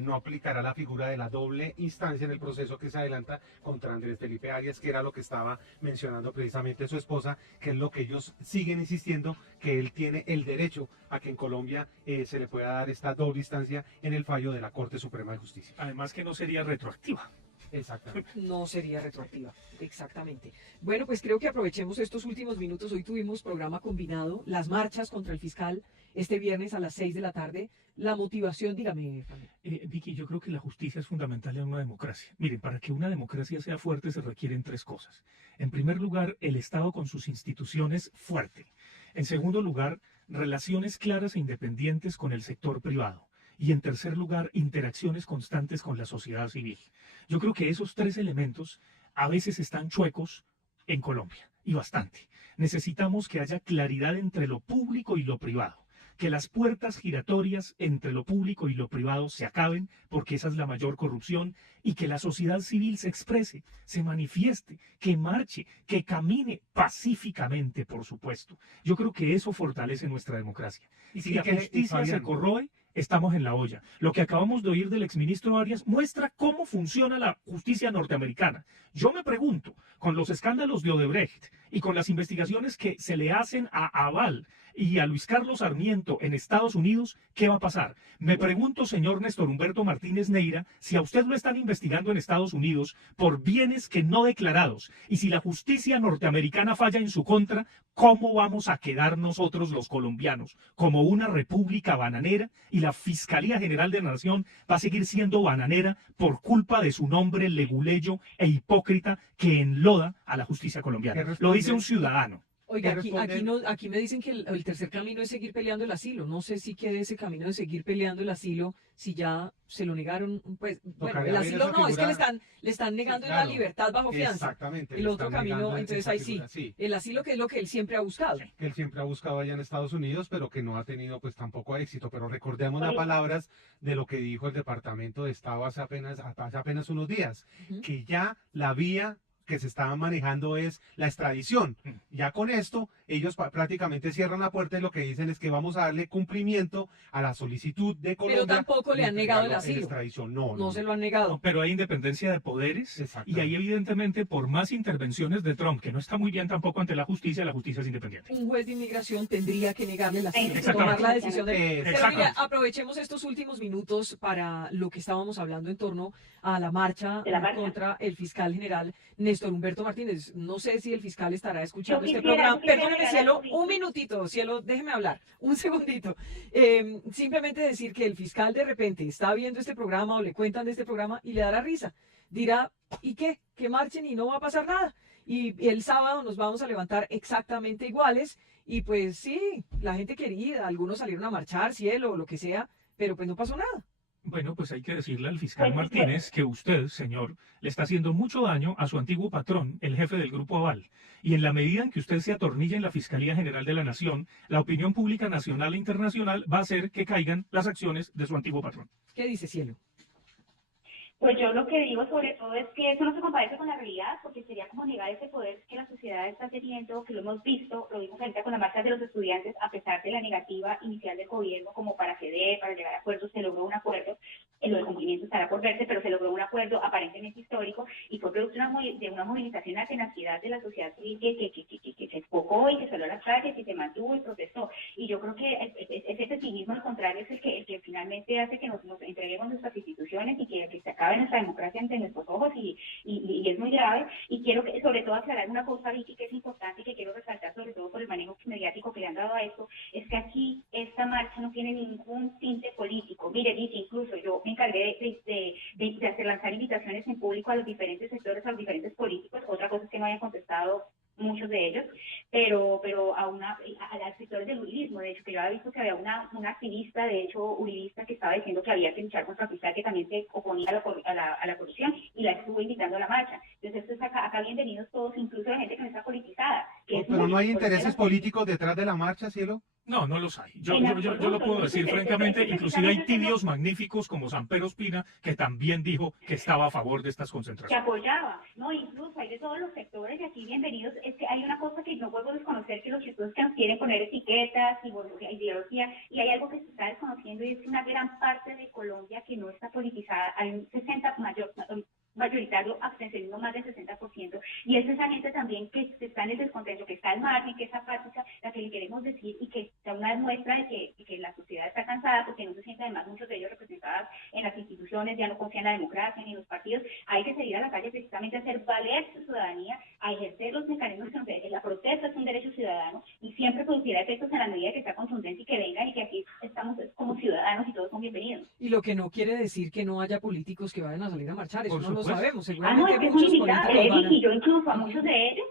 no aplicará la figura de la doble instancia en el proceso que se adelanta contra Andrés Felipe Arias, que era lo que estaba mencionando precisamente su esposa, que es lo que ellos siguen insistiendo, que él tiene el derecho a que en Colombia se le pueda dar esta doble instancia en el fallo de la Corte Suprema de Justicia. Además que no sería retroactiva. Exactamente. No sería retroactiva, exactamente. Bueno, pues creo que aprovechemos estos últimos minutos. Hoy tuvimos programa combinado, las marchas contra el fiscal este viernes a las 6 de la tarde. La motivación, dígame, Vicky, yo creo que la justicia es fundamental en una democracia. Miren, para que una democracia sea fuerte se requieren tres cosas. En primer lugar, el Estado con sus instituciones fuerte. En segundo lugar, relaciones claras e independientes con el sector privado. Y en tercer lugar, interacciones constantes con la sociedad civil. Yo creo que esos tres elementos a veces están chuecos en Colombia, y bastante. Necesitamos que haya claridad entre lo público y lo privado, que las puertas giratorias entre lo público y lo privado se acaben, porque esa es la mayor corrupción, y que la sociedad civil se exprese, se manifieste, que marche, que camine pacíficamente, por supuesto. Yo creo que eso fortalece nuestra democracia. Y si la justicia se corroe, estamos en la olla. Lo que acabamos de oír del exministro Arias muestra cómo funciona la justicia norteamericana. Yo me pregunto, con los escándalos de Odebrecht y con las investigaciones que se le hacen a Aval y a Luis Carlos Sarmiento en Estados Unidos, ¿qué va a pasar? Me pregunto, señor Néstor Humberto Martínez Neira, si a usted lo están investigando en Estados Unidos por bienes que no declarados, y si la justicia norteamericana falla en su contra, ¿cómo vamos a quedar nosotros los colombianos? Como una república bananera, y la Fiscalía General de la Nación va a seguir siendo bananera por culpa de su nombre leguleyo e hipócrita que enloda a la justicia colombiana. Lo dice un ciudadano. Oiga, aquí me dicen que el tercer camino es seguir peleando el asilo. No sé si quede ese camino de seguir peleando el asilo, si ya se lo negaron. Pues, bueno, el asilo no, es que le están negando la libertad bajo fianza. Exactamente. El otro camino, entonces ahí sí. El asilo, que es lo que él siempre ha buscado. Que él siempre ha buscado allá en Estados Unidos, pero que no ha tenido pues tampoco éxito. Pero recordemos las palabras de lo que dijo el Departamento de Estado hace apenas unos días, que ya la vía que se estaba manejando es la extradición. Ya con esto, ellos prácticamente cierran la puerta y lo que dicen es que vamos a darle cumplimiento a la solicitud de Colombia. Pero tampoco le han negado el asilo. No se lo han negado. Pero hay independencia de poderes y ahí evidentemente por más intervenciones de Trump, que no está muy bien tampoco ante la justicia es independiente. Un juez de inmigración tendría que negarle el asilo, tomar la decisión de... Pero mira, aprovechemos estos últimos minutos para lo que estábamos hablando en torno a la marcha contra el fiscal general Néstor Humberto Martínez. No sé si el fiscal estará escuchando este programa. Perdóneme, Cielo, un minutito, Cielo, déjeme hablar, un segundito. Simplemente decir que el fiscal de repente está viendo este programa o le cuentan de este programa y le dará risa. Dirá, ¿y qué? Que marchen y no va a pasar nada. Y el sábado nos vamos a levantar exactamente iguales. Y pues sí, la gente querida, algunos salieron a marchar, Cielo, o lo que sea, pero pues no pasó nada. Bueno, pues hay que decirle al fiscal Martínez que usted, señor, le está haciendo mucho daño a su antiguo patrón, el jefe del Grupo Aval. Y en la medida en que usted se atornilla en la Fiscalía General de la Nación, la opinión pública nacional e internacional va a hacer que caigan las acciones de su antiguo patrón. ¿Qué dice, Cielo? Pues yo lo que digo sobre todo es que eso no se comparece con la realidad, porque sería como negar ese poder que la sociedad está teniendo, que lo hemos visto, lo vimos ahorita con las marchas de los estudiantes, a pesar de la negativa inicial del gobierno como para ceder, para llegar a acuerdos, se logró un acuerdo, lo del cumplimiento estará por verse, pero se logró un acuerdo aparentemente histórico y fue producto de una movilización, la tenacidad de la sociedad civil que se enfocó y que salió a las calles y se mantuvo y protestó. Y yo creo que ese pesimismo, al contrario, es el que finalmente hace que nos entreguemos nuestras instituciones y que se acabe nuestra democracia ante nuestros ojos y es muy grave. Y quiero que, sobre todo, aclarar una cosa, Vicky, que es importante y que quiero resaltar sobre todo por el manejo mediático que le han dado a esto, es que aquí esta marcha no tiene ningún tinte político. Mire, Vicky, incluso yo me encargué de hacer lanzar invitaciones en público a los diferentes sectores, a los diferentes políticos. Otra cosa es que no hayan contestado muchos de ellos, pero a los sectores del uribismo. De hecho, que yo había visto que había una activista, de hecho, uribista, que estaba diciendo que había que luchar contra el fiscal que también se oponía a la corrupción, y la estuvo invitando a la marcha. Entonces, acá bienvenidos todos, incluso la gente que no está politizada. Pero no hay intereses políticos detrás de la marcha, Cielo. No, no los hay. Yo lo puedo decir francamente, inclusive hay tibios magníficos como Samper Ospina, que también dijo que estaba a favor de estas concentraciones. Que apoyaba, no, incluso hay de todos los sectores y aquí bienvenidos. Es que hay una cosa que no puedo desconocer, que los chistosos que nos quieren poner etiquetas y ideología, y hay algo que se está desconociendo, y es que una gran parte de Colombia que no está politizada, hay un 60 mayoritario abstencionismo, más del 60%, y es esa gente también que está en el descontento, que está al margen, que esa práctica, la que le queremos decir, y que está una muestra de que la sociedad está cansada, porque no se siente además muchos de ellos representados en las instituciones, ya no confían en la democracia ni en los partidos. Hay que salir a la calle precisamente a hacer valer su ciudadanía, a ejercer los mecanismos que la protesta es un derecho ciudadano y siempre producirá efectos en la medida que sea contundente y que vengan, y que aquí estamos como ciudadanos y todos son bienvenidos. Y lo que no quiere decir que no haya políticos que vayan a salir a marchar, eso no lo sabemos. No, Seguramente es que es muchos muy limitado, políticos y yo incluso a muchos de ellos,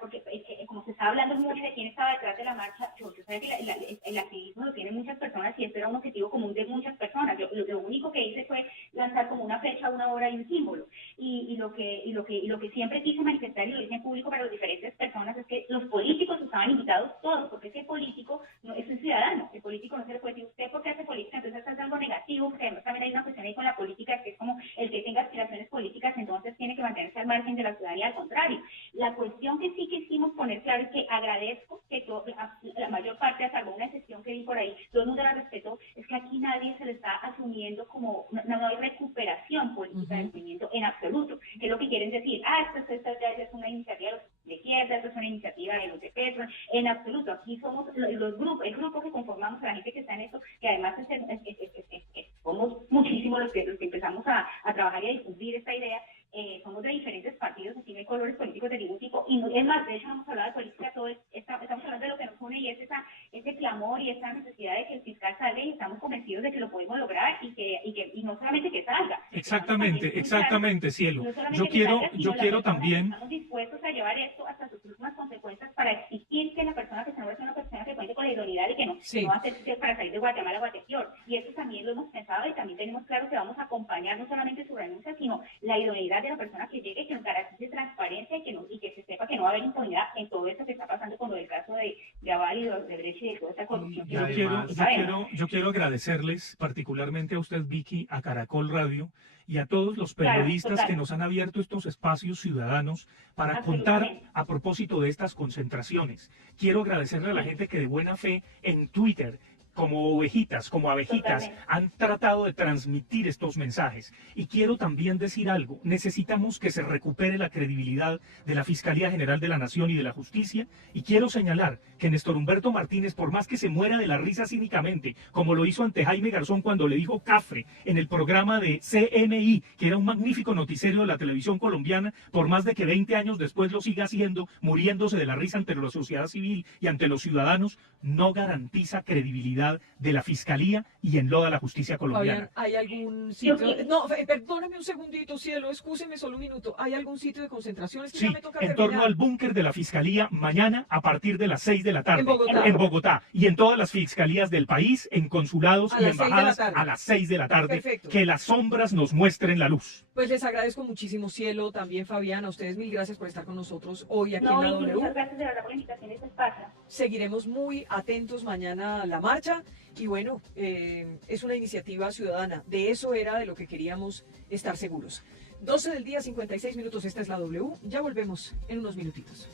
porque como se está hablando mucho de quién estaba detrás de la marcha, yo sé que el activismo lo tienen muchas personas y esto era un objetivo común de muchas personas. Lo único que hice fue lanzar como una fecha, una hora y un símbolo. Y lo que siempre quise manifestar, y lo hice en público para las diferentes personas, es que los políticos estaban invitados todos, porque ese político no es un ciudadano. El político no se le puede decir, usted porque hace política, entonces hace algo negativo, porque además también hay una cuestión ahí con la política, que es como el que tenga aspiraciones políticas, entonces tiene que mantenerse al margen de la ciudadanía. Al contrario, la cuestión que sí quisimos poner claro es que agradezco que la mayor parte, salvo una excepción que vi por ahí, todo el mundo la respetó, es que aquí nadie se le está asumiendo como, no hay recuperación política del movimiento en absoluto, que es lo que quieren decir, esta ya es una iniciativa de izquierda, esta es una iniciativa de los de Petro, en absoluto. Aquí somos el grupo que conformamos a la gente que está en esto, que además somos muchísimos los que empezamos a trabajar y a difundir esta idea. Somos de diferentes partidos, aquí no hay colores políticos de ningún tipo, y es más, de hecho no hemos hablado de política, estamos hablando de lo que nos une, y es ese clamor y esa necesidad de que el fiscal salga, y estamos convencidos de que lo podemos lograr, y no solamente que salga. Exactamente, Cielo. No solamente Yo que quiero, salga, sino yo las quiero personas también... Estamos dispuestos a llevar esto hasta sus últimas consecuencias para exigir que la persona que se nombra sea una persona que cuente con la idoneidad y que no va a ser para salir de Guatemala a Guatepeor. Y eso también lo hemos pensado, y también tenemos claro que vamos a acompañar no solamente su renuncia, sino la idoneidad de la persona que llegue, que nos garantice transparencia y que se sepa que no va a haber impunidad en todo esto que está pasando con lo del caso de Aval y de Brecht y de toda esta corrupción. Yo quiero agradecerles particularmente a usted, Vicky, a Caracol Radio y a todos los periodistas que nos han abierto estos espacios ciudadanos para contar a propósito de estas concentraciones. Quiero agradecerle a la gente que de buena fe en Twitter, como ovejitas, como abejitas, han tratado de transmitir estos mensajes. Y quiero también decir algo, necesitamos que se recupere la credibilidad de la Fiscalía General de la Nación y de la Justicia, y quiero señalar que Néstor Humberto Martínez, por más que se muera de la risa cínicamente, como lo hizo ante Jaime Garzón cuando le dijo cafre en el programa de CNI, que era un magnífico noticiero de la televisión colombiana, por más de que 20 años después lo siga haciendo, muriéndose de la risa ante la sociedad civil y ante los ciudadanos, no garantiza credibilidad de la Fiscalía y enloda a la justicia colombiana. Fabián, ¿hay algún sitio? No, perdóname un segundito, Cielo, excúseme solo un minuto. ¿Hay algún sitio de concentración? Es que Sí, ya me toca en terminar. torno al búnker de la Fiscalía mañana a partir de las 6 de la tarde. En Bogotá. Y en todas las fiscalías del país, en consulados A y las 6 de la embajadas tarde. a las 6 de la tarde. Perfecto. Que las sombras nos muestren la luz. Pues les agradezco muchísimo, Cielo, también Fabián, a ustedes mil gracias por estar con nosotros hoy aquí No, en la Vicky, W. muchas gracias de verdad por la invitación a este espacio. Seguiremos muy atentos mañana a la marcha y bueno, es una iniciativa ciudadana. De eso era de lo que queríamos estar seguros. 12 del día, 56 minutos, esta es la W. Ya volvemos en unos minutitos.